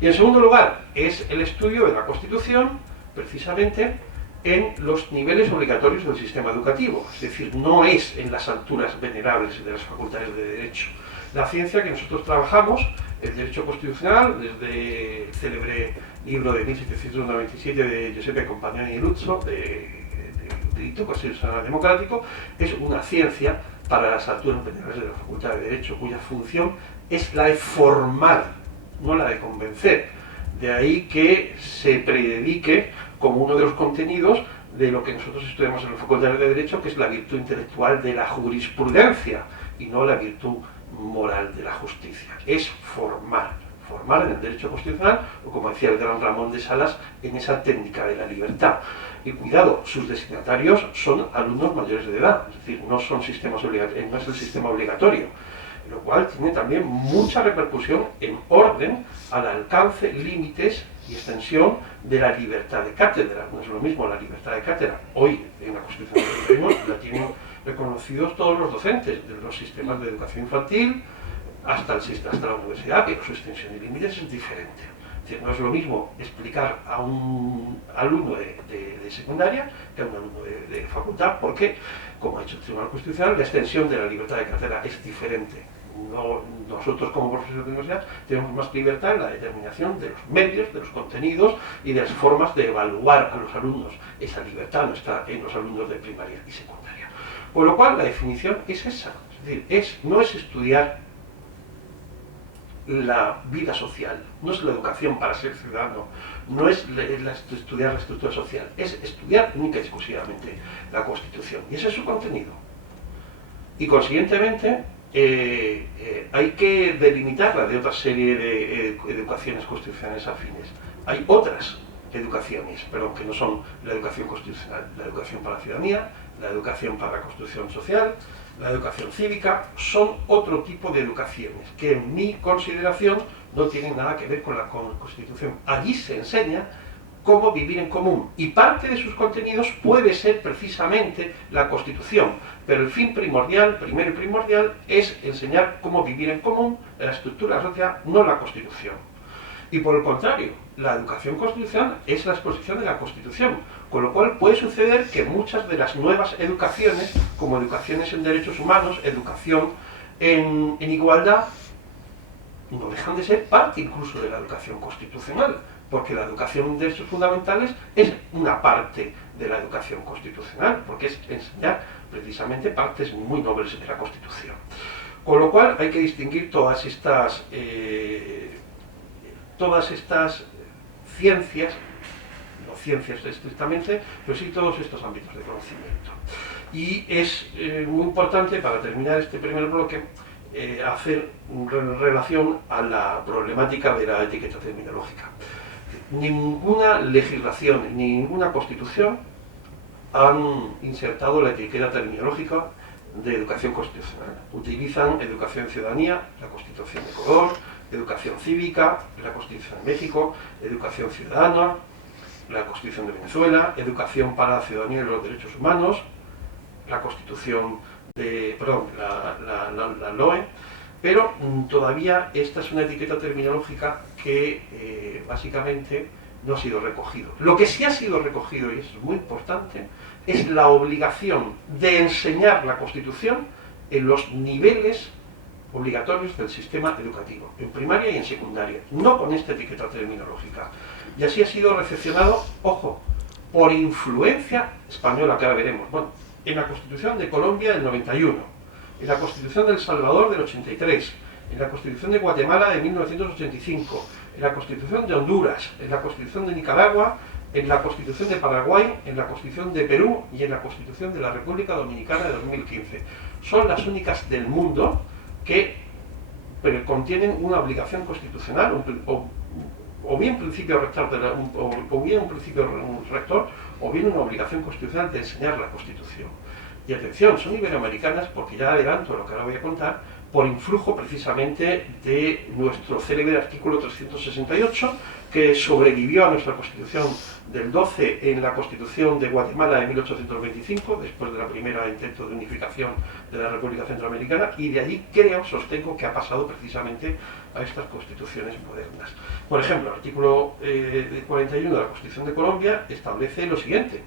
Y en segundo lugar, es el estudio de la Constitución, precisamente, en los niveles obligatorios del sistema educativo, es decir, no es en las alturas venerables de las facultades de Derecho. La ciencia que nosotros trabajamos, el Derecho Constitucional, desde el célebre libro de 1797 de Giuseppe Compagnoni y Luzzo, de Derecho Constitucional Democrático, es una ciencia para las alturas venerables de la Facultad de Derecho, cuya función es la de formar, no la de convencer. De ahí que se prededique como uno de los contenidos de lo que nosotros estudiamos en la Facultad de Derecho, que es la virtud intelectual de la jurisprudencia y no la virtud moral de la justicia. Es formar en el derecho constitucional, o como decía el gran Ramón de Salas, en esa técnica de la libertad. Y cuidado, sus destinatarios son alumnos mayores de edad, es decir, no es el sistema obligatorio, lo cual tiene también mucha repercusión en orden al alcance, límites y extensión de la libertad de cátedra. No es lo mismo la libertad de cátedra. Hoy, en la Constitución que tenemos, la tienen reconocidos todos los docentes de los sistemas de educación infantil hasta la universidad, pero su extensión y límites es diferente. Es decir, no es lo mismo explicar a un alumno de secundaria que a un alumno de facultad, porque, como ha dicho el Tribunal Constitucional, la extensión de la libertad de cátedra es diferente. Nosotros como profesores de universidad tenemos más libertad en la determinación de los medios, de los contenidos y de las formas de evaluar a los alumnos. Esa libertad no está en los alumnos de primaria y secundaria. Por lo cual la definición es esa, es decir, no es estudiar la vida social, no es la educación para ser ciudadano, no es estudiar la estructura social, es estudiar única y exclusivamente la Constitución. Y ese es su contenido. Y consiguientemente hay que delimitarla de otra serie de educaciones constitucionales afines. Hay otras educaciones, pero que no son la educación constitucional, la educación para la ciudadanía, la educación para la construcción social, la educación cívica, son otro tipo de educaciones que en mi consideración no tienen nada que ver con la Constitución. Allí se enseña cómo vivir en común y parte de sus contenidos puede ser precisamente la Constitución, pero el fin primordial, primero y primordial, es enseñar cómo vivir en común en la estructura de la sociedad, no la Constitución. Y por el contrario, la educación constitucional es la exposición de la Constitución, con lo cual puede suceder que muchas de las nuevas educaciones, como educaciones en derechos humanos, educación en igualdad, no dejan de ser parte incluso de la educación constitucional, porque la educación en derechos fundamentales es una parte de la educación constitucional, porque es enseñar precisamente partes muy nobles de la Constitución. Con lo cual hay que distinguir todas estas ciencias, no ciencias estrictamente, pero sí todos estos ámbitos de conocimiento. Y es muy importante, para terminar este primer bloque, hacer relación a la problemática de la etiqueta terminológica. Ninguna legislación ni ninguna constitución han insertado la etiqueta terminológica de educación constitucional. Utilizan educación en ciudadanía, la Constitución de Ecuador, educación cívica, la Constitución de México, educación ciudadana, la Constitución de Venezuela, educación para la ciudadanía y los derechos humanos, la Constitución de, perdón, la LOE, pero todavía esta es una etiqueta terminológica que básicamente no ha sido recogido. Lo que sí ha sido recogido, y eso es muy importante, es la obligación de enseñar la Constitución en los niveles obligatorios del sistema educativo, en primaria y en secundaria, no con esta etiqueta terminológica. Y así ha sido recepcionado, ojo, por influencia española, que ahora veremos. Bueno, en la Constitución de Colombia del 91, en la Constitución de El Salvador del 83, en la Constitución de Guatemala de 1985, en la Constitución de Honduras, en la Constitución de Nicaragua, en la Constitución de Paraguay, en la Constitución de Perú y en la Constitución de la República Dominicana de 2015. Son las únicas del mundo que contienen una obligación constitucional, o bien principio rector, o bien un principio rector, o bien una obligación constitucional de enseñar la Constitución. Y atención, son iberoamericanas porque ya adelanto lo que ahora voy a contar, por influjo precisamente de nuestro célebre artículo 368, que sobrevivió a nuestra Constitución del 12 en la Constitución de Guatemala de 1825, después de la primera intento de unificación de la República Centroamericana, y de allí sostengo que ha pasado precisamente a estas constituciones modernas. Por ejemplo, el artículo 41 de la Constitución de Colombia establece lo siguiente.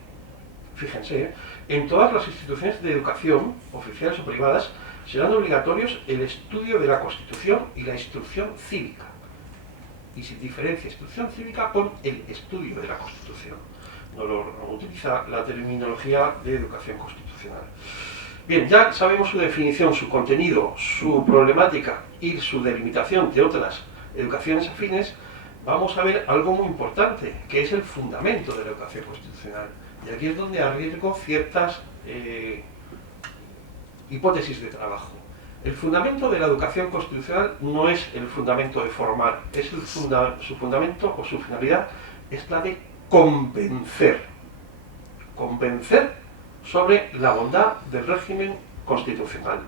Fíjense, en todas las instituciones de educación, oficiales o privadas, serán obligatorios el estudio de la Constitución y la instrucción cívica. Y se diferencia instrucción cívica con el estudio de la Constitución. No utiliza la terminología de educación constitucional. Bien, ya sabemos su definición, su contenido, su problemática y su delimitación de otras educaciones afines. Vamos a ver algo muy importante, que es el fundamento de la educación constitucional. Y aquí es donde arriesgo ciertas hipótesis de trabajo. El fundamento de la educación constitucional no es el fundamento de formar, su fundamento o su finalidad es la de convencer. Convencer sobre la bondad del régimen constitucional.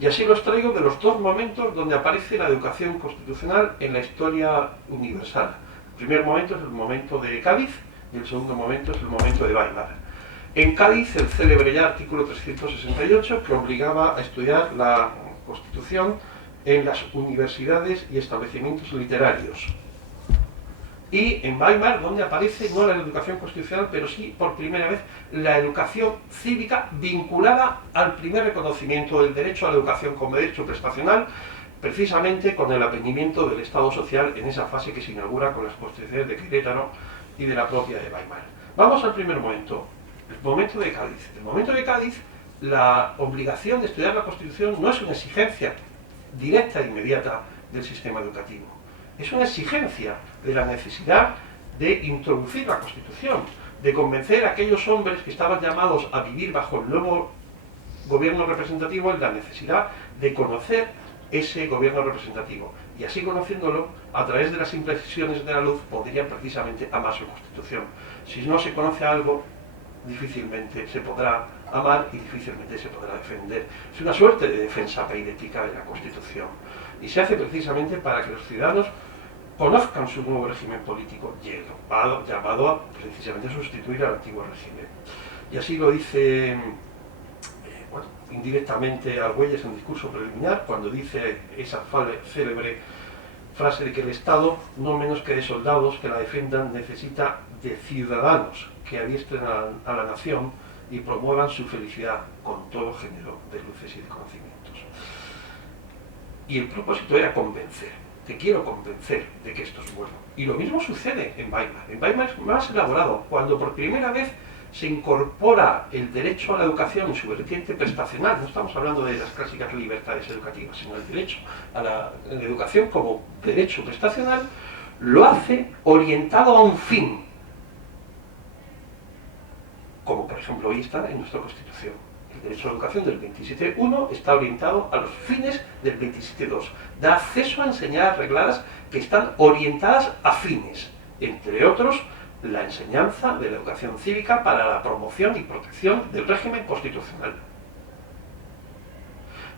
Y así los traigo de los dos momentos donde aparece la educación constitucional en la historia universal. El primer momento es el momento de Cádiz y el segundo momento es el momento de Weimar. En Cádiz, el célebre ya artículo 368, que obligaba a estudiar la Constitución en las universidades y establecimientos literarios. Y en Weimar, donde aparece no la educación constitucional, pero sí por primera vez la educación cívica vinculada al primer reconocimiento del derecho a la educación como derecho prestacional, precisamente con el apenimiento del Estado social en esa fase que se inaugura con las constituciones de Querétaro y de la propia de Weimar. Vamos al primer momento. El momento de Cádiz. El momento de Cádiz, la obligación de estudiar la Constitución no es una exigencia directa e inmediata del sistema educativo. Es una exigencia de la necesidad de introducir la Constitución, de convencer a aquellos hombres que estaban llamados a vivir bajo el nuevo gobierno representativo en la necesidad de conocer ese gobierno representativo. Y así conociéndolo, a través de las impresiones de la luz, podrían precisamente amar su Constitución. Si no se conoce algo, difícilmente se podrá amar y difícilmente se podrá defender. Es una suerte de defensa peidética de la Constitución. Y se hace precisamente para que los ciudadanos conozcan su nuevo régimen político, llamado a precisamente sustituir al antiguo régimen. Y así lo dice indirectamente Argüelles en discurso preliminar, cuando dice esa célebre frase de que el Estado, no menos que de soldados que la defiendan, necesita de ciudadanos que adiestren a la nación y promuevan su felicidad con todo género de luces y de conocimientos. Y el propósito era convencer, te quiero convencer de que esto es bueno. Y lo mismo sucede en Weimar. En Weimar es más elaborado, cuando por primera vez se incorpora el derecho a la educación en su vertiente prestacional. No estamos hablando de las clásicas libertades educativas, sino el derecho a la educación como derecho prestacional. Lo hace orientado a un fin, como por ejemplo hoy está en nuestra Constitución. El derecho a la educación del 27.1 está orientado a los fines del 27.2. Da acceso a enseñanzas regladas que están orientadas a fines, entre otros, la enseñanza de la educación cívica para la promoción y protección del régimen constitucional.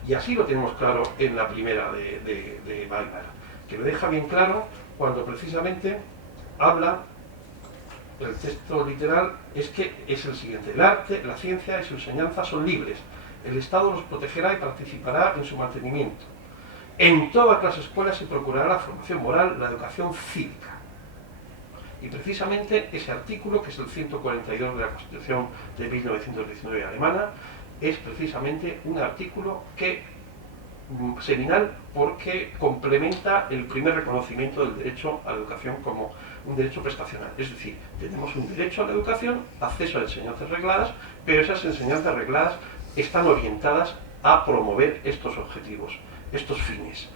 Y así lo tenemos claro en la primera de Weimar, que lo deja bien claro cuando precisamente habla, el texto literal es que es el siguiente: el arte, la ciencia y su enseñanza son libres, el Estado los protegerá y participará en su mantenimiento. En todas las escuelas se procurará la formación moral, la educación cívica. Y precisamente ese artículo, que es el 142 de la Constitución de 1919 alemana, es precisamente un artículo seminal porque complementa el primer reconocimiento del derecho a la educación como un derecho prestacional. Es decir, tenemos un derecho a la educación, acceso a enseñanzas regladas, pero esas enseñanzas regladas están orientadas a promover estos objetivos, estos fines.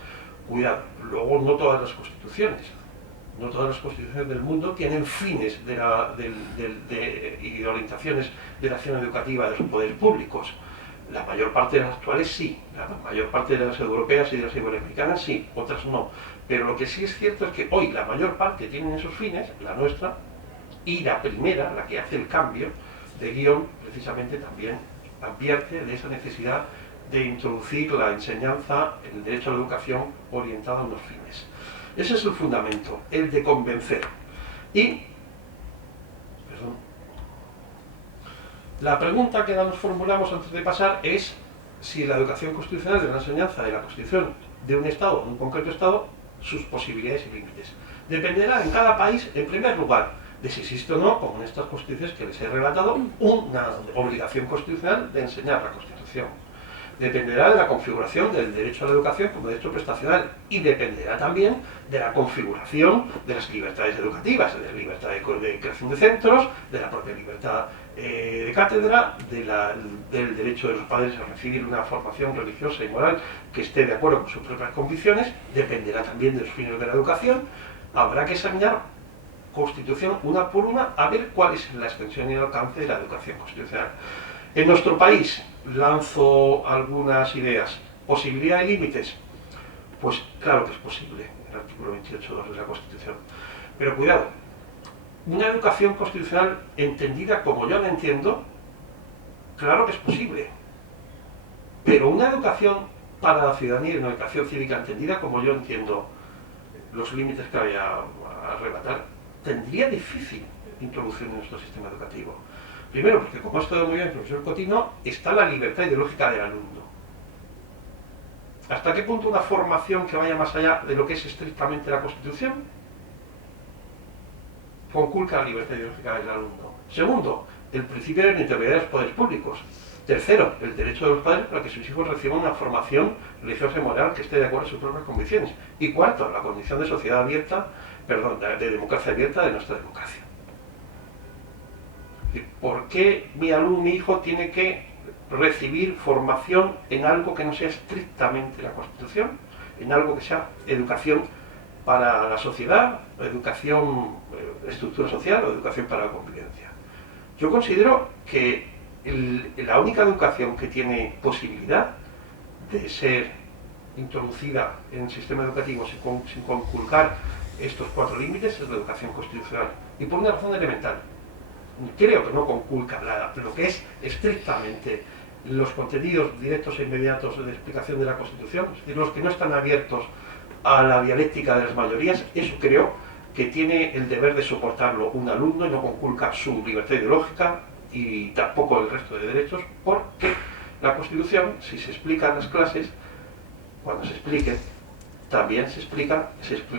Cuidado, luego no todas las constituciones del mundo tienen fines y orientaciones de la acción educativa de los poderes públicos. La mayor parte de las actuales sí, la mayor parte de las europeas y de las iberoamericanas sí, otras no. Pero lo que sí es cierto es que hoy la mayor parte tienen esos fines, la nuestra, y la primera, la que hace el cambio de guión, precisamente también advierte de esa necesidad de introducir la enseñanza, el derecho a la educación orientada a unos fines. Ese es el fundamento, el de convencer. Y, la pregunta que nos formulamos antes de pasar es si la educación constitucional de la enseñanza de la Constitución de un Estado, de un concreto Estado, sus posibilidades y límites. Dependerá en cada país, en primer lugar, de si existe o no, como en estas constituciones que les he relatado, una obligación constitucional de enseñar la Constitución. Dependerá de la configuración del derecho a la educación como derecho prestacional y dependerá también de la configuración de las libertades educativas, de la libertad de creación de centros, de la propia libertad de cátedra, del derecho de los padres a recibir una formación religiosa y moral que esté de acuerdo con sus propias convicciones. Dependerá también de los fines de la educación. Habrá que examinar Constitución una por una a ver cuál es la extensión y el alcance de la educación constitucional. En nuestro país, lanzo algunas ideas. ¿Posibilidad de límites? Pues claro que es posible, el artículo 28.2 de la Constitución. Pero cuidado, una educación constitucional entendida como yo la entiendo, claro que es posible. Pero una educación para la ciudadanía y una educación cívica entendida como yo entiendo los límites que voy a relatar, tendría difícil introducir en nuestro sistema educativo. Primero, porque como ha estado muy bien el profesor Cotino, está la libertad ideológica del alumno. ¿Hasta qué punto una formación que vaya más allá de lo que es estrictamente la Constitución conculca la libertad ideológica del alumno? Segundo, el principio de la neutralidad de los poderes públicos. Tercero, el derecho de los padres para que sus hijos reciban una formación religiosa y moral que esté de acuerdo a sus propias convicciones. Y cuarto, la condición de sociedad abierta, de democracia abierta de nuestra democracia. ¿Por qué mi hijo tiene que recibir formación en algo que no sea estrictamente la Constitución, en algo que sea educación para la sociedad, educación, estructura social o educación para la convivencia? Yo considero que la única educación que tiene posibilidad de ser introducida en el sistema educativo sin conculcar estos cuatro límites es la educación constitucional. Y por una razón elemental. Creo que no conculca lo que es estrictamente los contenidos directos e inmediatos de explicación de la Constitución, es decir, los que no están abiertos a la dialéctica de las mayorías. Eso creo que tiene el deber de soportarlo un alumno y no conculca su libertad ideológica y tampoco el resto de derechos, porque la Constitución, si se explica en las clases, cuando se explique, también se explica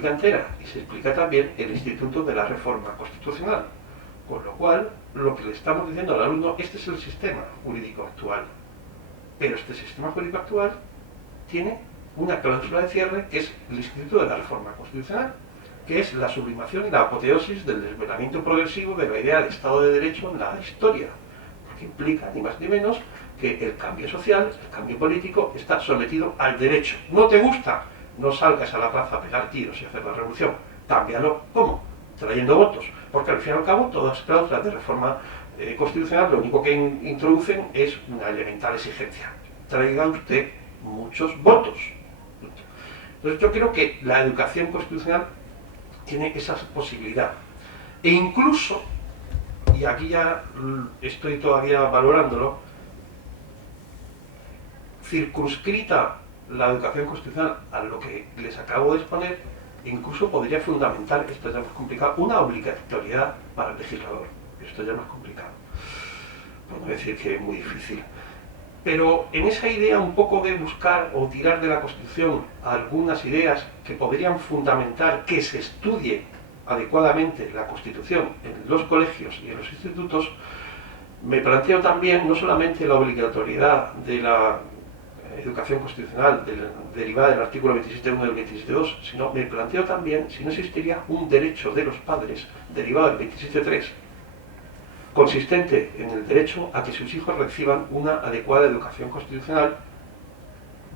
entera, y se explica también el Instituto de la Reforma Constitucional. Con lo cual, lo que le estamos diciendo al alumno, este es el sistema jurídico actual. Pero este sistema jurídico actual tiene una cláusula de cierre, que es el Instituto de la Reforma Constitucional, que es la sublimación y la apoteosis del desvelamiento progresivo de la idea del Estado de Derecho en la historia, porque implica ni más ni menos que el cambio social, el cambio político, está sometido al derecho. ¿No te gusta? No salgas a la plaza a pegar tiros y hacer la revolución. Cámbialo. ¿Cómo? Trayendo votos. Porque al fin y al cabo, todas las cláusulas de reforma constitucional lo único que introducen es una elemental exigencia. Traiga usted muchos votos. Entonces yo creo que la educación constitucional tiene esa posibilidad. E incluso, y aquí ya estoy todavía valorándolo, circunscrita la educación constitucional a lo que les acabo de exponer, incluso podría fundamentar, esto ya es más complicado, una obligatoriedad para el legislador. Esto ya es más complicado. Por no decir que es muy difícil. Pero en esa idea un poco de buscar o tirar de la Constitución algunas ideas que podrían fundamentar que se estudie adecuadamente la Constitución en los colegios y en los institutos, me planteo también no solamente la obligatoriedad de la educación constitucional derivada del artículo 27.1 y del 27.2, sino me planteo también si no existiría un derecho de los padres derivado del 27.3, consistente en el derecho a que sus hijos reciban una adecuada educación constitucional,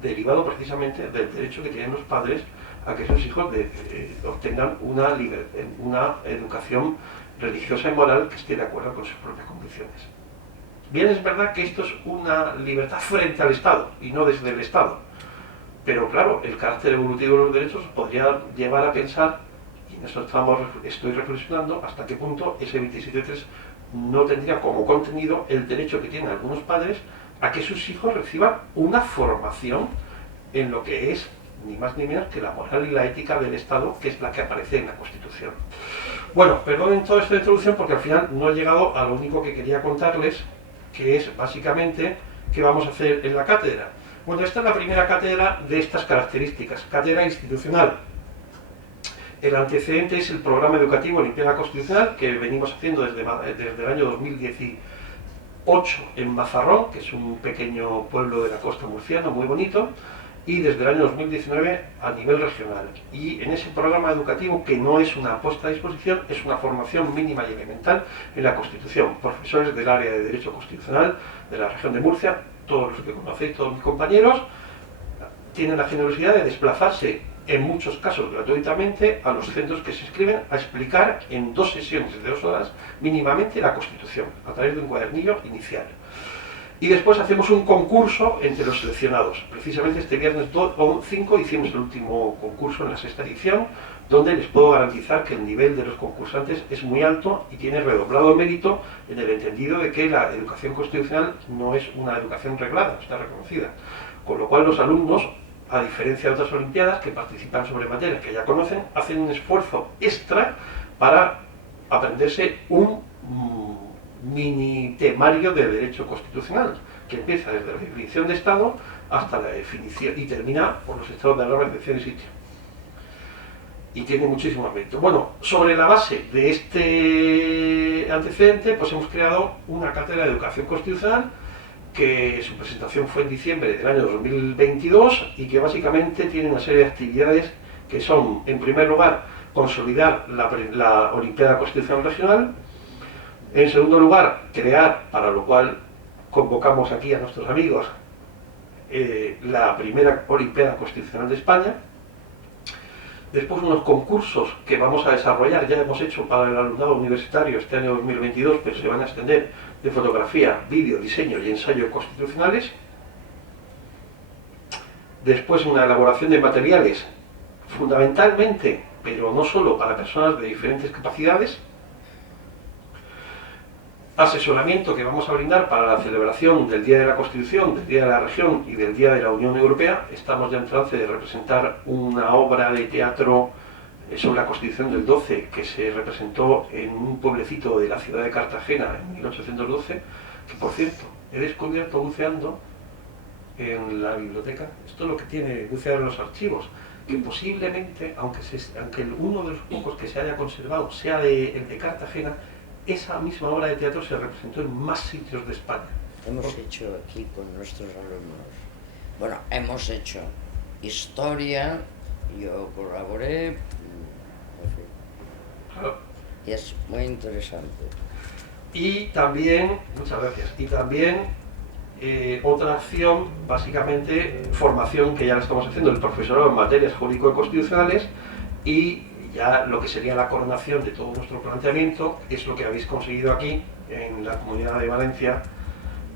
derivado precisamente del derecho que tienen los padres a que sus hijos obtengan una educación religiosa y moral que esté de acuerdo con sus propias convicciones. Bien, es verdad que esto es una libertad frente al Estado y no desde el Estado, pero claro, el carácter evolutivo de los derechos podría llevar a pensar, y en eso estoy reflexionando, hasta qué punto ese 27.3 no tendría como contenido el derecho que tienen algunos padres a que sus hijos reciban una formación en lo que es ni más ni menos que la moral y la ética del Estado, que es la que aparece en la Constitución. Bueno, perdonen toda esta introducción porque al final no he llegado a lo único que quería contarles, que es básicamente qué vamos a hacer en la cátedra. Bueno, esta es la primera cátedra de estas características, cátedra institucional. El antecedente es el programa educativo Olimpiada Constitucional, que venimos haciendo desde el año 2018 en Mazarrón, que es un pequeño pueblo de la costa murciana, muy bonito, y desde el año 2019 a nivel regional. Y en ese programa educativo, que no es una puesta a disposición, es una formación mínima y elemental en la Constitución. Profesores del área de Derecho Constitucional de la región de Murcia, todos los que conocéis, todos mis compañeros, tienen la generosidad de desplazarse, en muchos casos gratuitamente, a los centros que se inscriben a explicar en 2 sesiones de 2 horas mínimamente la Constitución, a través de un cuadernillo inicial. Y después hacemos un concurso entre los seleccionados. Precisamente este viernes 5 hicimos el último concurso en la 6ª edición, donde les puedo garantizar que el nivel de los concursantes es muy alto y tiene redoblado mérito en el entendido de que la educación constitucional no es una educación reglada, está reconocida. Con lo cual los alumnos, a diferencia de otras olimpiadas que participan sobre materias que ya conocen, hacen un esfuerzo extra para aprenderse un mini temario de derecho constitucional, que empieza desde la definición de Estado hasta la definición y termina por los estados de alarma, excepción y sitio. Y tiene muchísimo mérito. Bueno, sobre la base de este antecedente, pues hemos creado una cátedra de educación constitucional que su presentación fue en diciembre del año 2022 y que básicamente tiene una serie de actividades que son, en primer lugar, consolidar la Olimpiada Constitucional Regional. En segundo lugar, crear, para lo cual convocamos aquí a nuestros amigos, la primera Olimpiada Constitucional de España. Después unos concursos que vamos a desarrollar, ya hemos hecho para el alumnado universitario este año 2022, pero se van a extender, de fotografía, vídeo, diseño y ensayo constitucionales. Después una elaboración de materiales, fundamentalmente, pero no solo para personas de diferentes capacidades. Asesoramiento que vamos a brindar para la celebración del Día de la Constitución, del Día de la Región y del Día de la Unión Europea. Estamos ya en trance de representar una obra de teatro sobre la Constitución del 12 que se representó en un pueblecito de la ciudad de Cartagena en 1812, que por cierto he descubierto buceando en la biblioteca. Esto es lo que tiene bucear en los archivos, que posiblemente, aunque uno de los pocos que se haya conservado sea el de Cartagena, esa misma obra de teatro se representó en más sitios de España. Hemos hecho aquí con nuestros alumnos, bueno, hemos hecho historia, yo colaboré, en fin, Claro. y es muy interesante. Y también, muchas gracias, y también otra acción, básicamente formación que ya la estamos haciendo, el profesorado en materias jurídico-constitucionales, y ya lo que sería la coronación de todo nuestro planteamiento es lo que habéis conseguido aquí en la Comunidad de Valencia,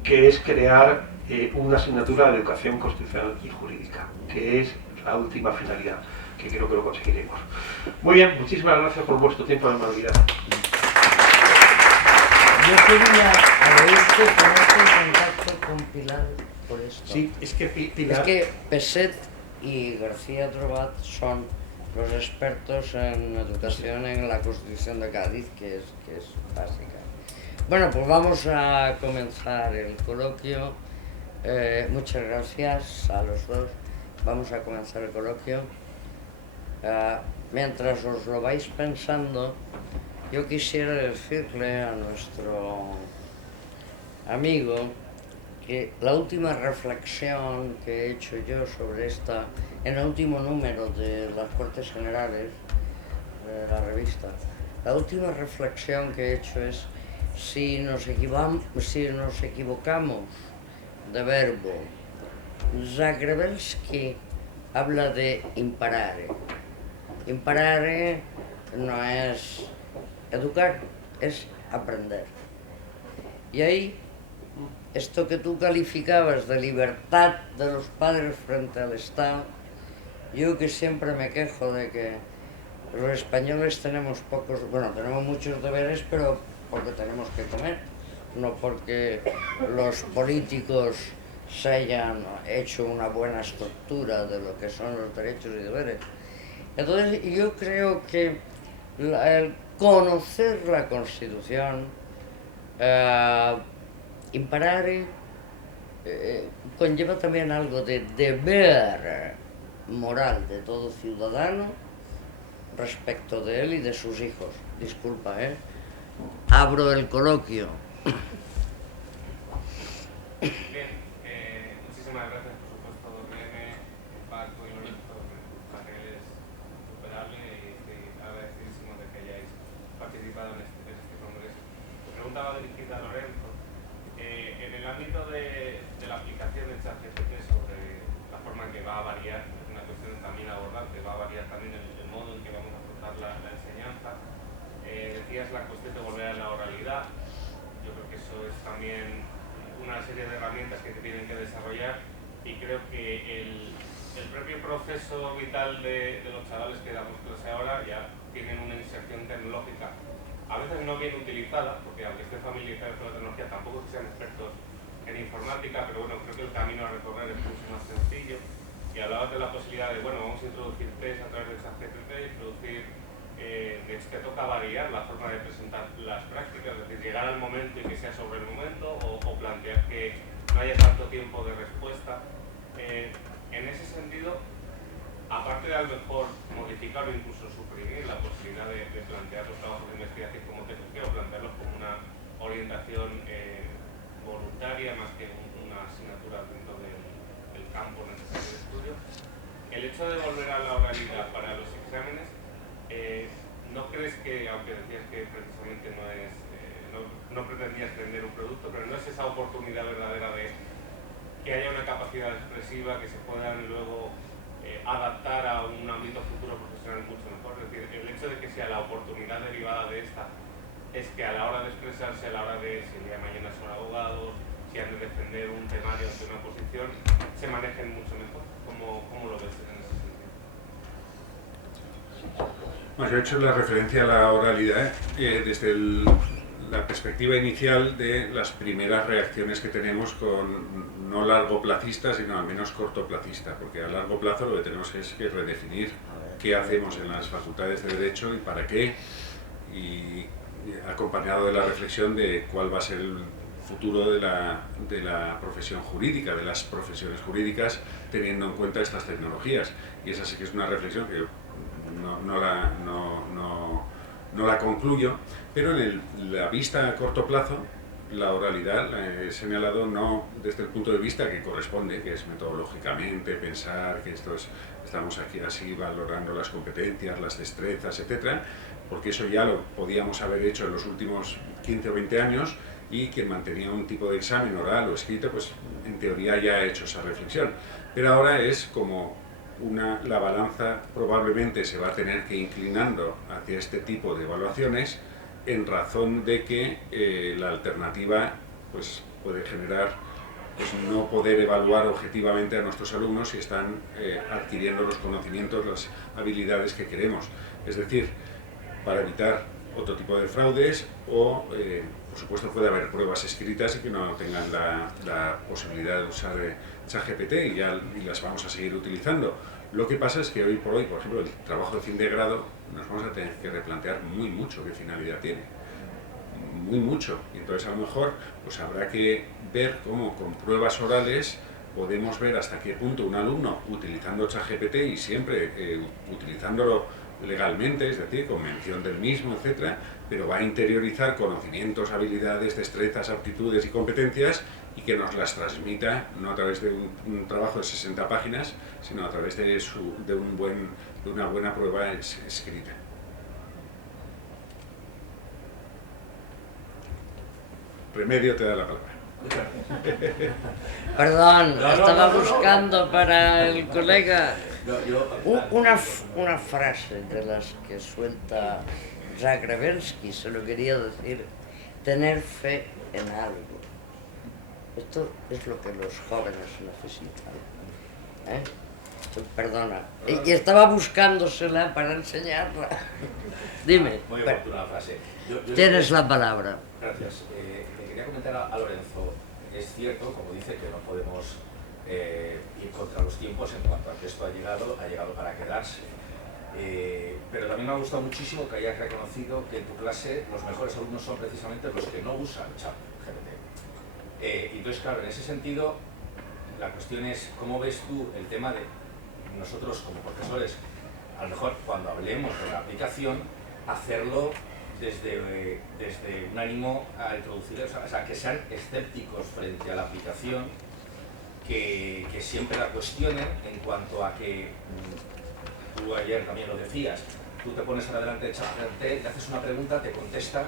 que es crear una asignatura de educación constitucional y jurídica, que es la última finalidad, que creo que lo conseguiremos. Muy bien, muchísimas gracias por vuestro tiempo de amabilidad. Yo quería agradecerte ponerte en contacto con Pilar por esto. Sí, es que Pilar... Es que Peset y García Trobat son los expertos en educación en la Constitución de Cádiz, que es básica. Bueno, pues vamos a comenzar el coloquio. Muchas gracias a los dos. Vamos a comenzar el coloquio. Mientras os lo vais pensando, yo quisiera decirle a nuestro amigo que la última reflexión que he hecho yo sobre esta, en el último número de las Cortes Generales de la revista, la última reflexión que he hecho es si nos equivocamos de verbo. Zagrebelsky habla de imparare. Imparare no es educar, es aprender. Y ahí, esto que tú calificabas de libertad de los padres frente al Estado, yo que siempre me quejo de que los españoles tenemos tenemos muchos deberes, pero porque tenemos que comer, no porque los políticos se hayan hecho una buena estructura de lo que son los derechos y deberes. Entonces, yo creo que el conocer la Constitución, imparare, conlleva también algo de deber moral de todo ciudadano respecto de él y de sus hijos. Disculpa, abro el coloquio. Bien, muchísimas gracias por supuesto, Rene, Paco y Lorenzo, el panel es superable y estoy agradecidísimo de que hayáis participado en este congreso. Mi pregunta va dirigida a Lorenzo. En el ámbito de la aplicación de ChatGPT sobre la forma en que va a variar, es una cuestión también a abordar, que va a variar también el modo en que vamos a afrontar la enseñanza. Decías la cuestión de volver a la oralidad. Yo creo que eso es también una serie de herramientas que se tienen que desarrollar, y creo que el propio proceso vital de los chavales que damos clase ahora ya tienen una inserción tecnológica, a veces no bien utilizada, porque aunque estén familiarizados con la tecnología tampoco sean expertos en informática, pero bueno, creo que el camino a recorrer es mucho más sencillo. Y hablabas de la posibilidad de, bueno, vamos a introducir test a través de ChatGPT, introducir que toca variar la forma de presentar las prácticas, es decir, llegar al momento y que sea sobre el momento, o plantear que no haya tanto tiempo de respuesta. En ese sentido, aparte de a lo mejor modificar o incluso suprimir la posibilidad de plantear los trabajos de investigación como tecnología, o plantearlos como una orientación voluntaria más que una asignatura dentro del campo necesario de estudio, el hecho de volver a la oralidad para los exámenes, ¿no crees que, aunque decías que precisamente no pretendías vender un producto, pero no es esa oportunidad verdadera de que haya una capacidad expresiva que se puedan luego adaptar a un ámbito futuro profesional mucho mejor? Es decir, el hecho de que sea la oportunidad derivada de esta es que a la hora de expresarse, a la hora de, si el día de mañana son abogados, si han de defender un temario ante una posición, se manejen mucho mejor. ¿Cómo lo ves en ese sentido? Bueno, yo he hecho la referencia a la oralidad desde la perspectiva inicial de las primeras reacciones que tenemos con no largoplacista, sino al menos cortoplacista, porque a largo plazo lo que tenemos es que redefinir qué hacemos en las facultades de Derecho y para qué, y acompañado de la reflexión de cuál va a ser el futuro de la profesión jurídica, de las profesiones jurídicas, teniendo en cuenta estas tecnologías. Y esa sí que es una reflexión que yo no la concluyo, pero en la vista a corto plazo, la oralidad la he señalado no desde el punto de vista que corresponde, que es metodológicamente pensar que estamos aquí así valorando las competencias, las destrezas, etcétera, porque eso ya lo podíamos haber hecho en los últimos 15 o 20 años, y quien mantenía un tipo de examen oral o escrito, pues en teoría ya ha hecho esa reflexión. Pero ahora es como la balanza probablemente se va a tener que ir inclinando hacia este tipo de evaluaciones, en razón de que la alternativa pues, puede generar pues, no poder evaluar objetivamente a nuestros alumnos si están adquiriendo los conocimientos, las habilidades que queremos. Es decir, para evitar otro tipo de fraudes o, por supuesto, puede haber pruebas escritas y que no tengan la posibilidad de usar ChatGPT y las vamos a seguir utilizando. Lo que pasa es que hoy por hoy, por ejemplo, el trabajo de fin de grado nos vamos a tener que replantear muy mucho qué finalidad tiene. Muy mucho. Y entonces a lo mejor pues habrá que ver cómo con pruebas orales podemos ver hasta qué punto un alumno utilizando ChatGPT y siempre utilizándolo legalmente, es decir, con mención del mismo, etcétera, pero va a interiorizar conocimientos, habilidades, destrezas, aptitudes y competencias, y que nos las transmita no a través de un trabajo de 60 páginas, sino a través de una buena prueba escrita. Remedio, te da la palabra. Perdón, estaba buscando para el colega una frase de las que suelta Zagrebelsky. Se lo quería decir: tener fe en algo. Esto es lo que los jóvenes necesitan. Perdona. Y estaba buscándosela para enseñarla. Dime. Muy oportuna frase. Tienes la palabra. Gracias. Le quería comentar a Lorenzo. Es cierto, como dice, que no podemos ir contra los tiempos en cuanto a que esto ha llegado para quedarse. Pero también me ha gustado muchísimo que hayas reconocido que en tu clase los mejores alumnos son precisamente los que no usan ChatGPT. Entonces, claro, en ese sentido, la cuestión es cómo ves tú el tema de nosotros como profesores, a lo mejor cuando hablemos de la aplicación, hacerlo desde un ánimo a introducir, o sea, que sean escépticos frente a la aplicación, que siempre la cuestionen en cuanto a que, tú ayer también lo decías, tú te pones delante de ChatGPT, le haces una pregunta, te contesta,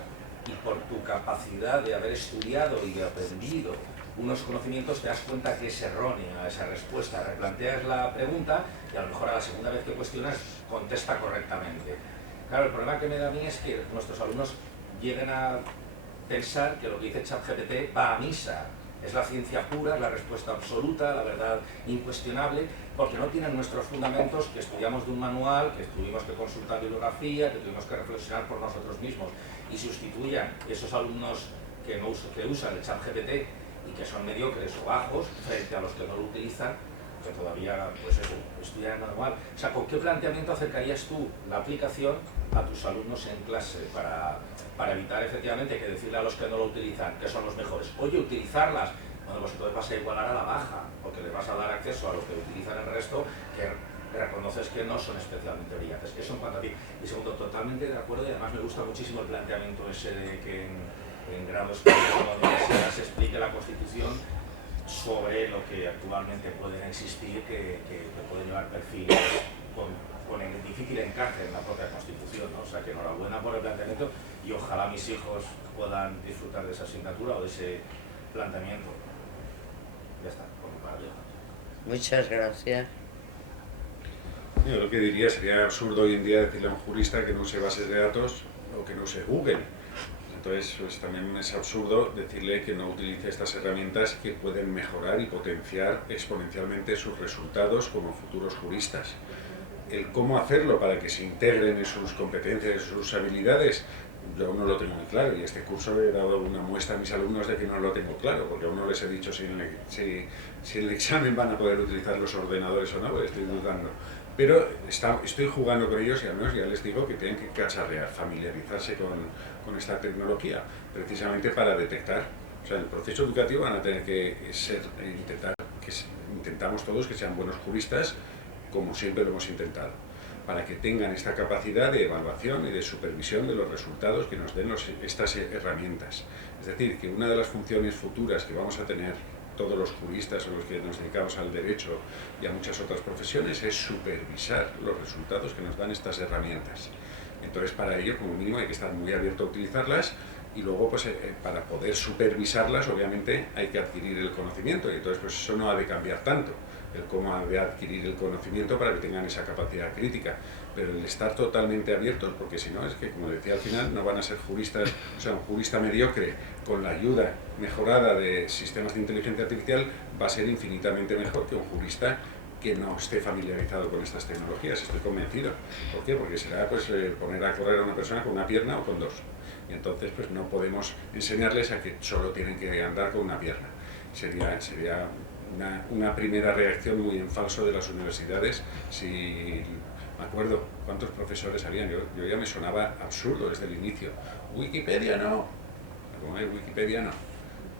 y por tu capacidad de haber estudiado y de aprendido unos conocimientos te das cuenta que es errónea esa respuesta, replanteas la pregunta y a lo mejor a la segunda vez que cuestionas contesta correctamente. Claro, el problema que me da a mí es que nuestros alumnos lleguen a pensar que lo que dice ChatGPT va a misa, es la ciencia pura, la respuesta absoluta, la verdad incuestionable, porque no tienen nuestros fundamentos que estudiamos de un manual, que tuvimos que consultar bibliografía, que tuvimos que reflexionar por nosotros mismos, y sustituyan esos alumnos que usan el ChatGPT y que son mediocres o bajos frente a los que no lo utilizan, que todavía pues eso, estudian normal. O sea, ¿con qué planteamiento acercarías tú la aplicación a tus alumnos en clase para evitar efectivamente que decirle a los que no lo utilizan que son los mejores? Oye, utilizarlas. Bueno, pues entonces vas a igualar a la baja, porque les vas a dar acceso a lo que utilizan el resto, que reconoces que no son especialmente brillantes. Eso en cuanto a ti. Y segundo, totalmente de acuerdo, y además me gusta muchísimo el planteamiento ese de que en grados de universidad se explique la Constitución sobre lo que actualmente pueden existir, que pueden llevar perfiles con difícil encaje en la propia Constitución, ¿no? O sea, que enhorabuena por el planteamiento y ojalá mis hijos puedan disfrutar de esa asignatura o de ese planteamiento. Ya está, por mi parte. Muchas gracias. Yo lo que diría, sería absurdo hoy en día decirle a un jurista que no use bases de datos o que no use Google. Entonces, pues, también es absurdo decirle que no utilice estas herramientas que pueden mejorar y potenciar exponencialmente sus resultados como futuros juristas. El cómo hacerlo para que se integren en sus competencias, en sus habilidades, yo no lo tengo muy claro, y este curso he dado una muestra a mis alumnos de que no lo tengo claro, porque aún no les he dicho si en el examen van a poder utilizar los ordenadores o no, estoy dudando. Pero estoy jugando con ellos y al menos ya les digo que tienen que cacharrear, familiarizarse con esta tecnología, precisamente para detectar O sea, en el proceso educativo van a tener que intentamos todos que sean buenos juristas, como siempre lo hemos intentado, para que tengan esta capacidad de evaluación y de supervisión de los resultados que nos den estas herramientas. Es decir, que una de las funciones futuras que vamos a tener todos los juristas o los que nos dedicamos al derecho y a muchas otras profesiones es supervisar los resultados que nos dan estas herramientas. Entonces, para ello, como mínimo, hay que estar muy abierto a utilizarlas y luego, pues, para poder supervisarlas, obviamente, hay que adquirir el conocimiento y entonces, pues, eso no ha de cambiar tanto, el cómo ha de adquirir el conocimiento para que tengan esa capacidad crítica, pero el estar totalmente abiertos, porque si no, es que, como decía al final, no van a ser juristas, o sea, un jurista mediocre con la ayuda mejorada de sistemas de inteligencia artificial va a ser infinitamente mejor que un jurista que no esté familiarizado con estas tecnologías, estoy convencido. ¿Por qué? Porque será, pues, poner a correr a una persona con una pierna o con dos. Y entonces, pues, no podemos enseñarles a que solo tienen que andar con una pierna. Sería una primera reacción muy en falso de las universidades. Si me acuerdo cuántos profesores habían, yo ya me sonaba absurdo desde el inicio. Wikipedia no. ¿Cómo es? Wikipedia no.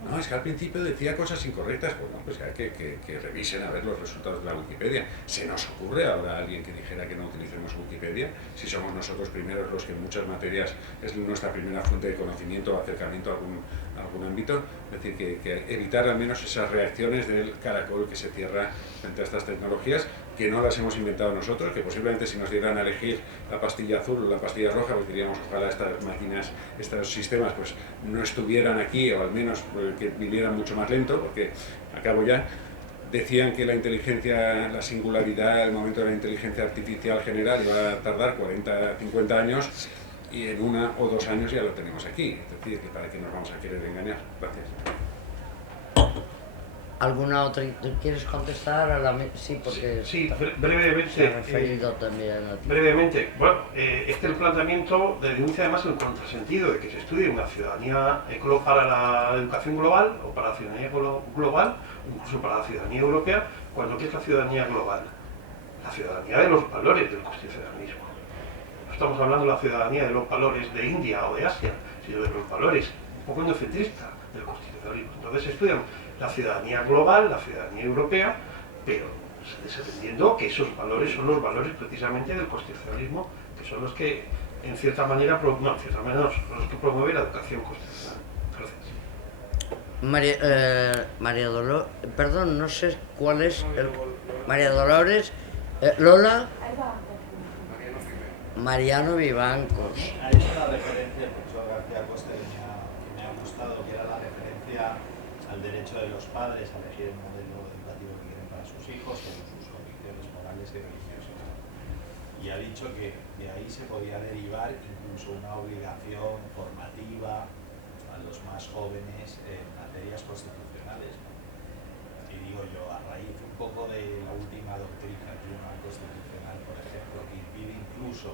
No, es que al principio decía cosas incorrectas. Bueno, pues hay que revisen a ver los resultados de la Wikipedia. ¿Se nos ocurre ahora a alguien que dijera que no utilicemos Wikipedia? Si somos nosotros primeros los que en muchas materias es nuestra primera fuente de conocimiento o acercamiento a algún ámbito. Es decir, que evitar al menos esas reacciones del caracol que se cierra frente a estas tecnologías, que no las hemos inventado nosotros, que posiblemente si nos dieran a elegir la pastilla azul o la pastilla roja, pues diríamos ojalá estas máquinas, estos sistemas, pues no estuvieran aquí, o al menos que vinieran mucho más lento, porque acabo ya. Decían que la inteligencia, la singularidad, el momento de la inteligencia artificial general iba a tardar 40, 50 años, y en 1 o 2 años ya lo tenemos aquí. Es decir, que para qué nos vamos a querer engañar. Gracias. ¿Alguna otra? ¿Quieres contestar a la? Sí, porque sí, brevemente. se ha referido también a ti. Brevemente, bueno, este es el planteamiento de denuncia además en el contrasentido de que se estudie una ciudadanía para la educación global o para la ciudadanía global, incluso para la ciudadanía europea, cuando ¿qué es la ciudadanía global? La ciudadanía de los valores del constitucionalismo. No estamos hablando de la ciudadanía de los valores de India o de Asia, sino de los valores un poco endocentristas del constitucionalismo. Entonces se estudian la ciudadanía global, la ciudadanía europea, pero desatendiendo que esos valores son los valores precisamente del constitucionalismo, que son los que, en cierta manera, son los que promueven la educación constitucional. Gracias. María Dolores, perdón, no sé cuál es. María Dolores, Lola. Mariano Vivancos. Hay una referencia, el profesor García Costa, que me ha gustado, que era la referencia al derecho de los padres a elegir el modelo educativo que quieren para sus hijos, según sus convicciones morales y religiosas. Y ha dicho que de ahí se podía derivar incluso una obligación formativa a los más jóvenes en materias constitucionales, ¿no? Y digo yo, a raíz un poco de la última doctrina del Tribunal Constitucional, por ejemplo, que impide incluso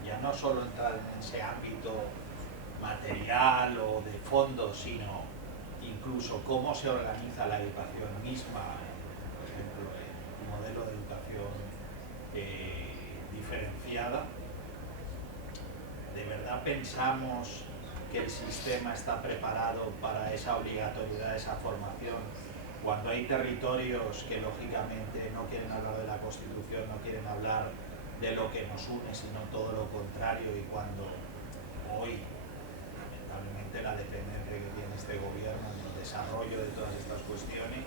ya no solo entrar en ese ámbito material o de fondo, sino incluso cómo se organiza la educación misma, por ejemplo, el modelo de educación diferenciada. ¿De verdad pensamos que el sistema está preparado para esa obligatoriedad, esa formación, cuando hay territorios que lógicamente no quieren hablar de la Constitución, no quieren hablar de lo que nos une, sino todo lo contrario, y cuando hoy, lamentablemente, la dependencia que tiene este gobierno en el desarrollo de todas estas cuestiones,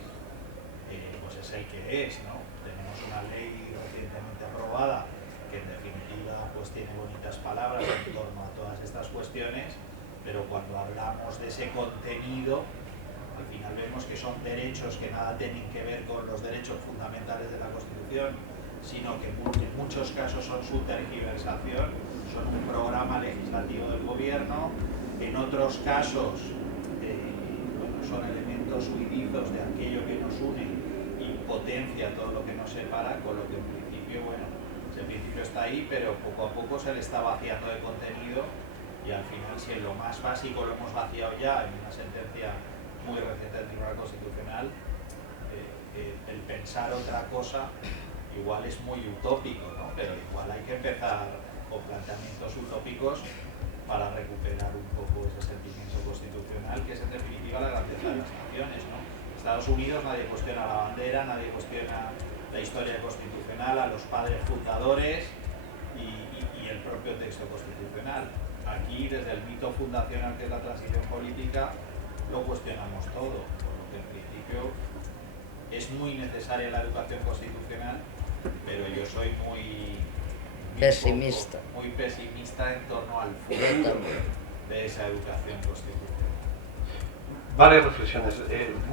pues es el que es, ¿no? Tenemos una ley recientemente aprobada que en definitiva pues tiene bonitas palabras en torno a todas estas cuestiones, pero cuando hablamos de ese contenido, al final vemos que son derechos que nada tienen que ver con los derechos fundamentales de la Constitución, sino que en muchos casos son su tergiversación, son un programa legislativo del gobierno, en otros casos son elementos huidizos de aquello que nos une y potencia todo lo que nos separa, con lo que en principio, bueno, el principio está ahí, pero poco a poco se le está vaciando de contenido, y al final, si en lo más básico lo hemos vaciado ya en una sentencia muy reciente del Tribunal Constitucional, el pensar otra cosa igual es muy utópico, ¿no? Pero igual hay que empezar con planteamientos utópicos para recuperar un poco ese sentimiento constitucional, que es en definitiva la grandeza de las naciones, ¿no? Estados Unidos, nadie cuestiona la bandera, nadie cuestiona la historia constitucional, a los padres fundadores y el propio texto constitucional. Aquí, desde el mito fundacional que es la transición política, lo cuestionamos todo, por lo que en principio es muy necesaria la educación constitucional, pero yo soy muy pesimista. Muy pesimista en torno al futuro de esa educación constitucional. Varias reflexiones.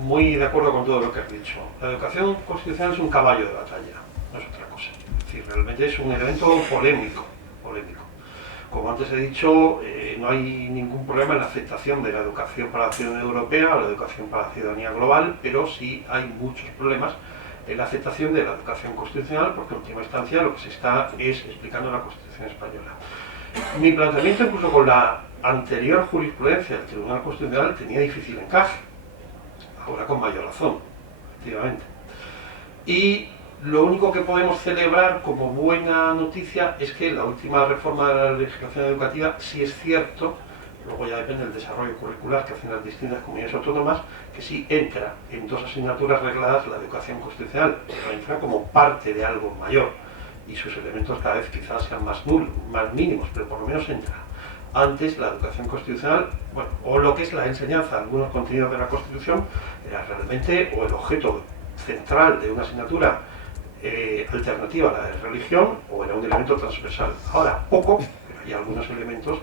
Muy de acuerdo con todo lo que has dicho. La educación constitucional es un caballo de batalla, no es otra cosa. Es decir, realmente es un elemento polémico. Como antes he dicho, no hay ningún problema en la aceptación de la educación para la ciudadanía europea o la educación para la ciudadanía global, pero sí hay muchos problemas en la aceptación de la educación constitucional, porque en última instancia lo que se está es explicando la Constitución española. Mi planteamiento, incluso con la anterior jurisprudencia del Tribunal Constitucional, tenía difícil encaje, ahora con mayor razón, efectivamente. Y lo único que podemos celebrar como buena noticia es que la última reforma de la legislación educativa, sí es cierto, luego ya depende del desarrollo curricular que hacen las distintas comunidades autónomas, que sí entra en 2 asignaturas regladas la educación constitucional, pero entra como parte de algo mayor, y sus elementos cada vez quizás sean más mínimos, pero por lo menos entra. Antes la educación constitucional, bueno, o lo que es la enseñanza de algunos contenidos de la Constitución, era realmente o el objeto central de una asignatura alternativa a la de religión, o era un elemento transversal. Ahora, poco, pero hay algunos elementos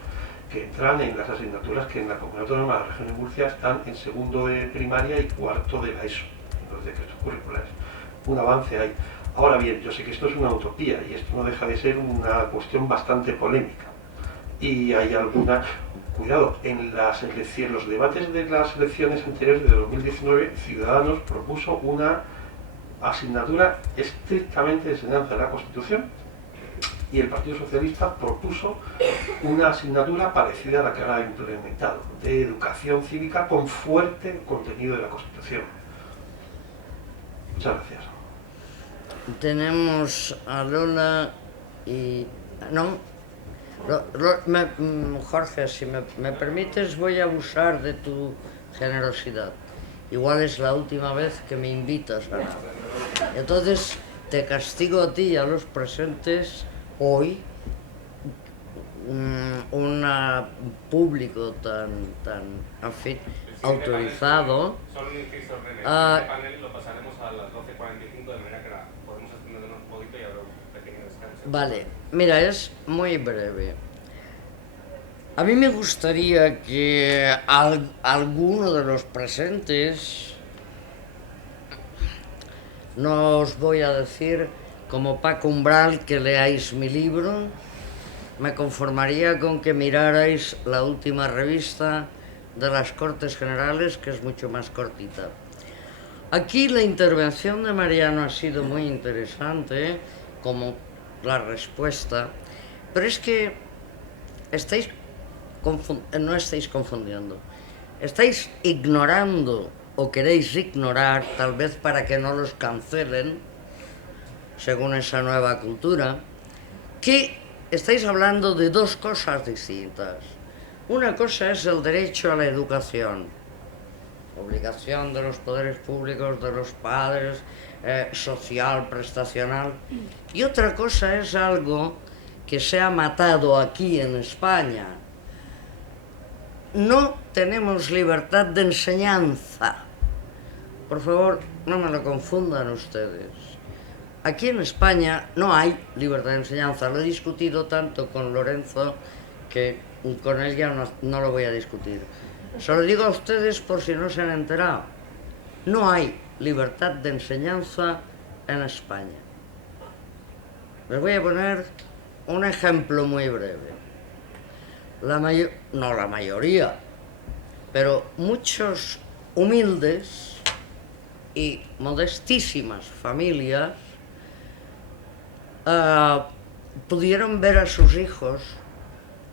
que entran en las asignaturas que en la Comunidad Autónoma de la Región de Murcia están en 2º de primaria y 4º de la ESO, en los decretos curriculares. Un avance hay. Ahora bien, yo sé que esto es una utopía y esto no deja de ser una cuestión bastante polémica. Y hay alguna... Cuidado, en los debates de las elecciones anteriores de 2019, Ciudadanos propuso una asignatura estrictamente de enseñanza de la Constitución y el Partido Socialista propuso una asignatura parecida a la que ahora ha implementado, de educación cívica con fuerte contenido de la Constitución. Muchas gracias. Tenemos a Lola y... No, Jorge, si me permites, voy a abusar de tu generosidad. Igual es la última vez que me invitas a nada. Entonces, te castigo a ti y a los presentes hoy, un público tan en fin, autorizado. Solo un inciso, René. Este panel lo pasaremos a las 12:45, de manera que podemos extendernos un poquito y habrá un pequeño descanso. Vale, mira, es muy breve. A mí me gustaría que alguno de los presentes, no os voy a decir como Paco Umbral que leáis mi libro, me conformaría con que mirarais la última revista de las Cortes Generales, que es mucho más cortita. Aquí la intervención de Mariano ha sido muy interesante, como la respuesta, pero es que no estáis confundiendo, estáis ignorando o queréis ignorar, tal vez para que no los cancelen, según esa nueva cultura, que estáis hablando de 2 cosas distintas. Una cosa es el derecho a la educación, obligación de los poderes públicos, de los padres, social, prestacional, y otra cosa es algo que se ha matado aquí en España. No tenemos libertad de enseñanza. Por favor, no me lo confundan ustedes. Aquí en España no hay libertad de enseñanza. Lo he discutido tanto con Lorenzo que con él ya no lo voy a discutir. Se lo digo a ustedes por si no se han enterado. No hay libertad de enseñanza en España. Les voy a poner un ejemplo muy breve. No la mayoría, pero muchos humildes y modestísimas familias pudieron ver a sus hijos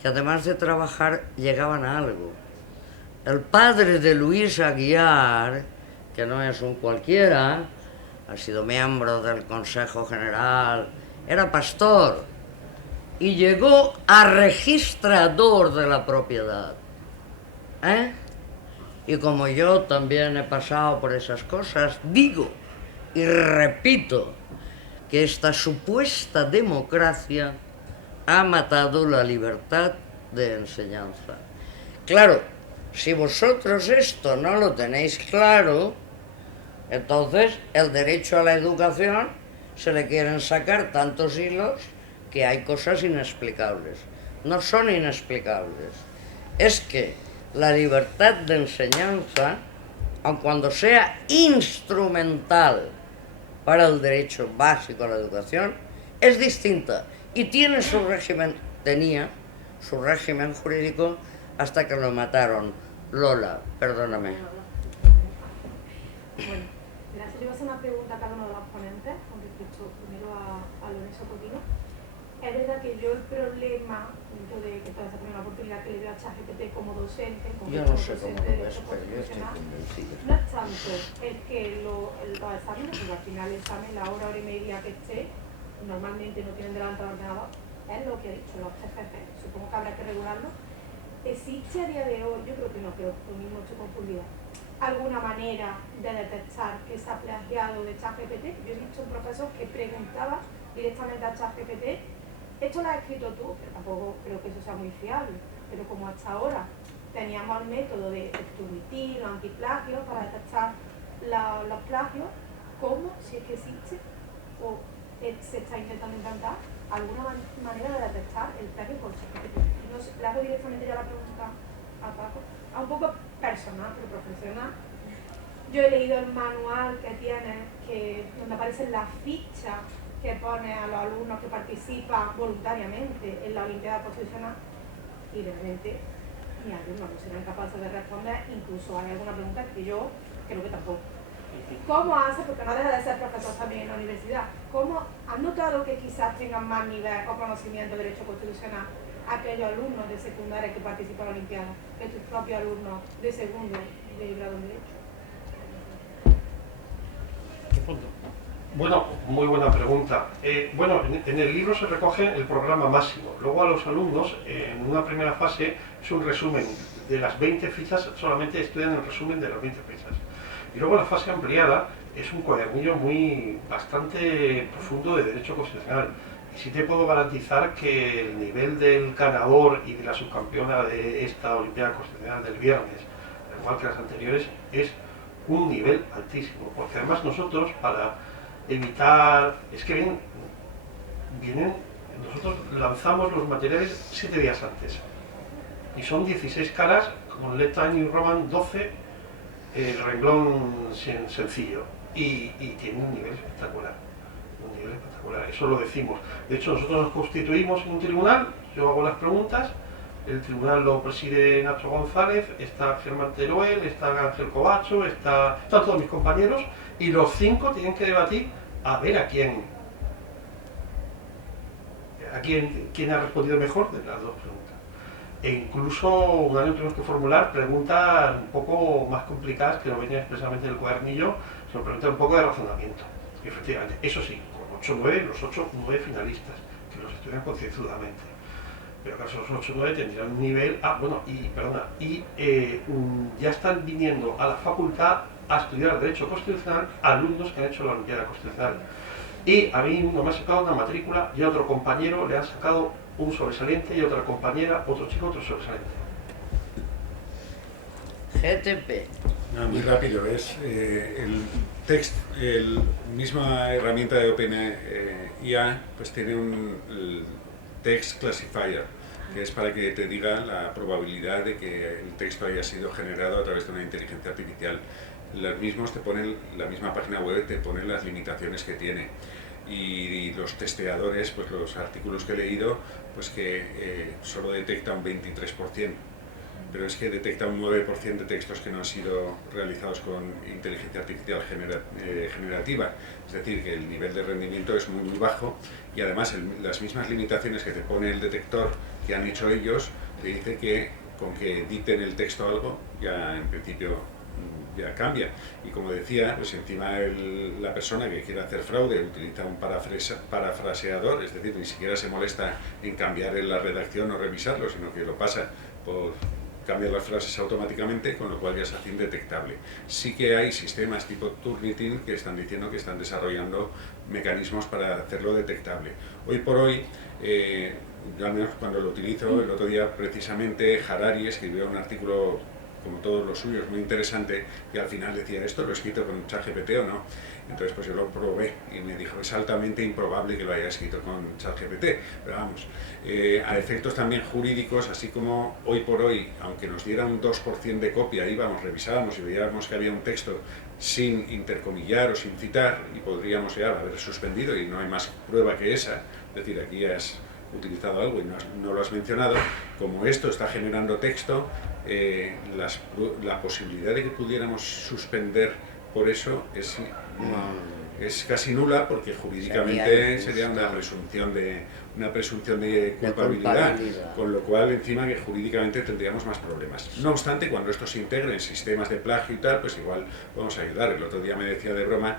que además de trabajar llegaban a algo. El padre de Luis Aguiar, que no es un cualquiera, ha sido miembro del Consejo General, era pastor, y llegó a registrador de la propiedad. Y como yo también he pasado por esas cosas, digo y repito que esta supuesta democracia ha matado la libertad de enseñanza. Claro, si vosotros esto no lo tenéis claro, entonces el derecho a la educación se le quieren sacar tantos hilos que hay cosas inexplicables. No son inexplicables. Es que la libertad de enseñanza, aun cuando sea instrumental para el derecho básico a la educación, es distinta y tiene su régimen, tenía su régimen jurídico hasta que lo mataron. Lola, perdóname. Bueno, gracias. Yo voy a hacer una pregunta a cada uno de los ponentes con respecto primero a Lorenzo Cotino. Es verdad que yo el problema, dentro de que toda esa primera oportunidad que le dio a ChatGPT como docente, como Yo no sé docente cómo de lo ves, derecho pero yo estoy constitucional, convencido. no es tanto el que los exámenes, porque al final el examen, la hora y media que esté, normalmente no tienen delante del ordenador, es lo que he dicho, los TFG. Supongo que habrá que regularlo. ¿Existe a día de hoy, yo creo que no, pero lo mismo estoy confundida, alguna manera de detectar que se ha plagiado de ChatGPT? Yo he visto un profesor que preguntaba directamente a ChatGPT, esto lo has escrito tú, pero tampoco creo que eso sea muy fiable, pero como hasta ahora teníamos el método de Turnitin, los antiplagios para detectar los plagios, ¿cómo, si es que existe, o se está intentando implantar alguna manera de detectar el plagio por ChatGPT? No sé, le hago directamente ya la pregunta a Paco, a un poco personal, pero profesional. Yo he leído el manual que tiene, donde aparecen las fichas que pone a los alumnos que participan voluntariamente en la Olimpiada Constitucional, y realmente ni alumnos no serán capaces de responder, incluso hay alguna pregunta que yo creo que tampoco. ¿Cómo hace, porque no deja de ser profesor también en la universidad, cómo han notado que quizás tengan más nivel o conocimiento de derecho constitucional aquellos alumnos de secundaria que participan en la Olimpiada que tus propios alumnos de segundo de grado en derecho? Bueno, muy buena pregunta. Bueno, en el libro se recoge el programa máximo. Luego a los alumnos, en una primera fase, es un resumen de las 20 fichas, solamente estudian el resumen de las 20 fichas. Y luego la fase ampliada es un cuadernillo bastante profundo de derecho constitucional. Y sí te puedo garantizar que el nivel del ganador y de la subcampeona de esta Olimpiada Constitucional del viernes, igual que las anteriores, es un nivel altísimo. Porque además nosotros, para evitar, es que nosotros lanzamos los materiales 7 días antes y son 16 caras con Let Time New Roman 12, el renglón sencillo, y tiene un nivel espectacular, eso lo decimos. De hecho, nosotros nos constituimos en un tribunal, yo hago las preguntas, el tribunal lo preside Nacho González, está Germán Teruel, está Ángel Covacho, están todos mis compañeros, y los 5 tienen que debatir a ver a quién ha respondido mejor de las dos preguntas. E incluso un año tuvimos que formular preguntas un poco más complicadas que no venían expresamente del cuadernillo, sino preguntas un poco de razonamiento. Y efectivamente, eso sí, con 8-9, los 8-9 finalistas, que los estudian concienzudamente. Pero acaso los 8-9 tendrían un nivel, ya están viniendo a la facultad a estudiar Derecho Constitucional alumnos que han hecho la Olimpiada Constitucional. Y a mí uno me ha sacado una matrícula y a otro compañero le han sacado un sobresaliente y a otra compañera, otro chico, otro sobresaliente. GTP. No, muy rápido, es la misma herramienta de OpenIA pues tiene el Text Classifier, que es para que te diga la probabilidad de que el texto haya sido generado a través de una inteligencia artificial. Los mismos te ponen, la misma página web te ponen las limitaciones que tiene. Y los testeadores, pues los artículos que he leído, pues que solo detecta un 23%, pero es que detecta un 9% de textos que no han sido realizados con inteligencia artificial generativa. Es decir, que el nivel de rendimiento es muy bajo y además las mismas limitaciones que te pone el detector que han hecho ellos, te dice que con que editen el texto algo, ya en principio ya cambia. Y como decía, pues encima la persona que quiere hacer fraude utiliza un parafraseador, es decir, ni siquiera se molesta en cambiar en la redacción o revisarlo, sino que lo pasa por cambiar las frases automáticamente, con lo cual ya se hace indetectable. Sí que hay sistemas tipo Turnitin que están diciendo que están desarrollando mecanismos para hacerlo detectable. Hoy por hoy, yo al menos cuando lo utilizo, el otro día precisamente Harari escribió un artículo, como todos los suyos, muy interesante, y al final decía, ¿esto lo he escrito con ChatGPT o no? Entonces pues yo lo probé y me dijo, es altamente improbable que lo haya escrito con ChatGPT, pero vamos, a efectos también jurídicos, así como hoy por hoy, aunque nos diera un 2% de copia, íbamos, revisábamos y veíamos que había un texto sin intercomillar o sin citar, y podríamos ya haber suspendido, y no hay más prueba que esa, es decir, aquí has utilizado algo y no lo has mencionado, como esto está generando texto, la posibilidad de que pudiéramos suspender por eso es casi nula, porque jurídicamente sería una presunción de culpabilidad, con lo cual encima que jurídicamente tendríamos más problemas. No obstante, cuando esto se integre en sistemas de plagio y tal, pues igual vamos a ayudar. El otro día me decía de broma,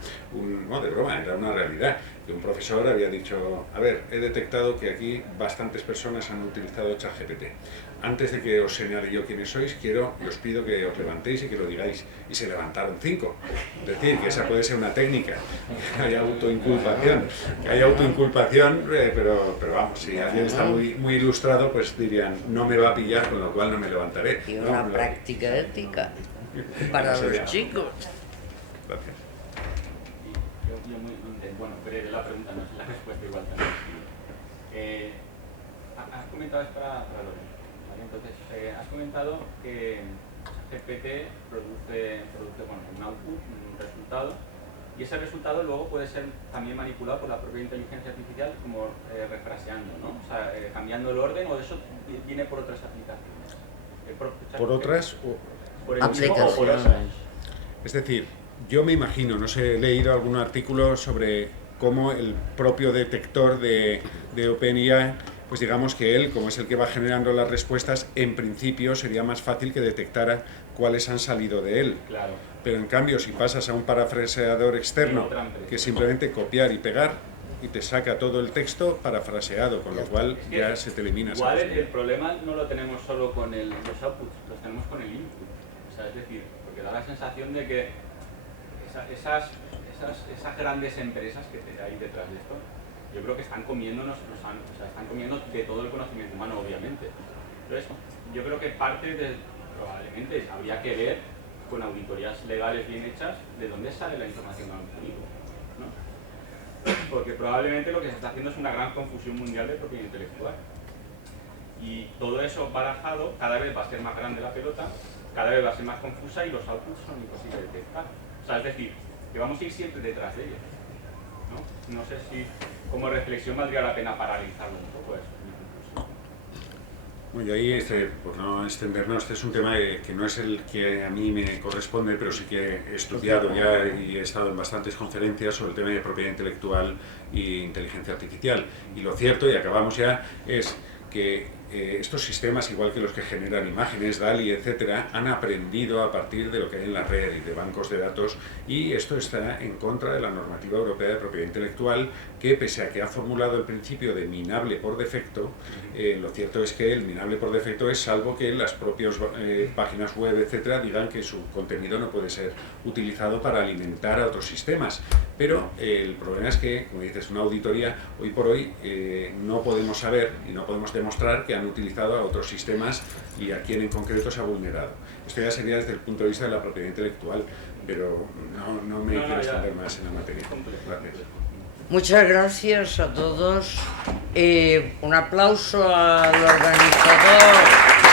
no de broma, era una realidad, que un profesor había dicho, a ver, he detectado que aquí bastantes personas han utilizado ChatGPT. Antes de que os señale yo quiénes sois, os pido que os levantéis y que lo digáis. Y se levantaron 5. Es decir, que esa puede ser una técnica. Hay autoinculpación. Pero vamos, si alguien está muy ilustrado, pues dirían, no me va a pillar, con lo cual no me levantaré. Y una práctica ética para los chicos. Gracias. Bueno, breve la pregunta, no es la respuesta igual también. Has comentado, es para Lorenzo. Entonces, has comentado que GPT produce un output, un resultado, y ese resultado luego puede ser también manipulado por la propia inteligencia artificial, como refraseando, ¿no? O sea, cambiando el orden, o eso viene por otras aplicaciones. ¿Por otras aplicaciones? Es decir, yo me imagino, no sé, he leído algún artículo sobre cómo el propio detector de OpenAI, pues digamos que él, como es el que va generando las respuestas, en principio sería más fácil que detectara cuáles han salido de él. Claro. Pero en cambio, si pasas a un parafraseador externo, que es simplemente copiar y pegar, y te saca todo el texto parafraseado, con lo cual ya se te elimina. Igual el problema no lo tenemos solo con los outputs, los tenemos con el input. O sea, es decir, porque da la sensación de que esas grandes empresas que hay detrás de esto, yo creo que están comiéndonos, están comiendo de todo el conocimiento humano, obviamente. Entonces, yo creo que probablemente habría que ver con auditorías legales bien hechas de dónde sale la información al público, ¿no? Porque probablemente lo que se está haciendo es una gran confusión mundial de propiedad intelectual. Y todo eso barajado, cada vez va a ser más grande la pelota, cada vez va a ser más confusa y los outputs son imposibles de detectar. O sea, es decir, que vamos a ir siempre detrás de ellos, ¿no? No sé si como reflexión valdría la pena paralizarlo un poco eso. Bueno, y ahí, por no extendernos, este es un tema que no es el que a mí me corresponde, pero sí que he estudiado ya y he estado en bastantes conferencias sobre el tema de propiedad intelectual e inteligencia artificial. Y lo cierto, y acabamos ya, es que estos sistemas, igual que los que generan imágenes, DALL-E, etcétera, han aprendido a partir de lo que hay en la red y de bancos de datos, y esto está en contra de la normativa europea de propiedad intelectual, que pese a que ha formulado el principio de minable por defecto, lo cierto es que el minable por defecto es salvo que las propias páginas web, etcétera, digan que su contenido no puede ser utilizado para alimentar a otros sistemas. Pero el problema es que, como dices, una auditoría, hoy por hoy no podemos saber y no podemos demostrar que han utilizado a otros sistemas y a quién en concreto se ha vulnerado. Esto ya sería desde el punto de vista de la propiedad intelectual, pero no me quiero extender más en la materia. Gracias. Muchas gracias a todos. Un aplauso al organizador.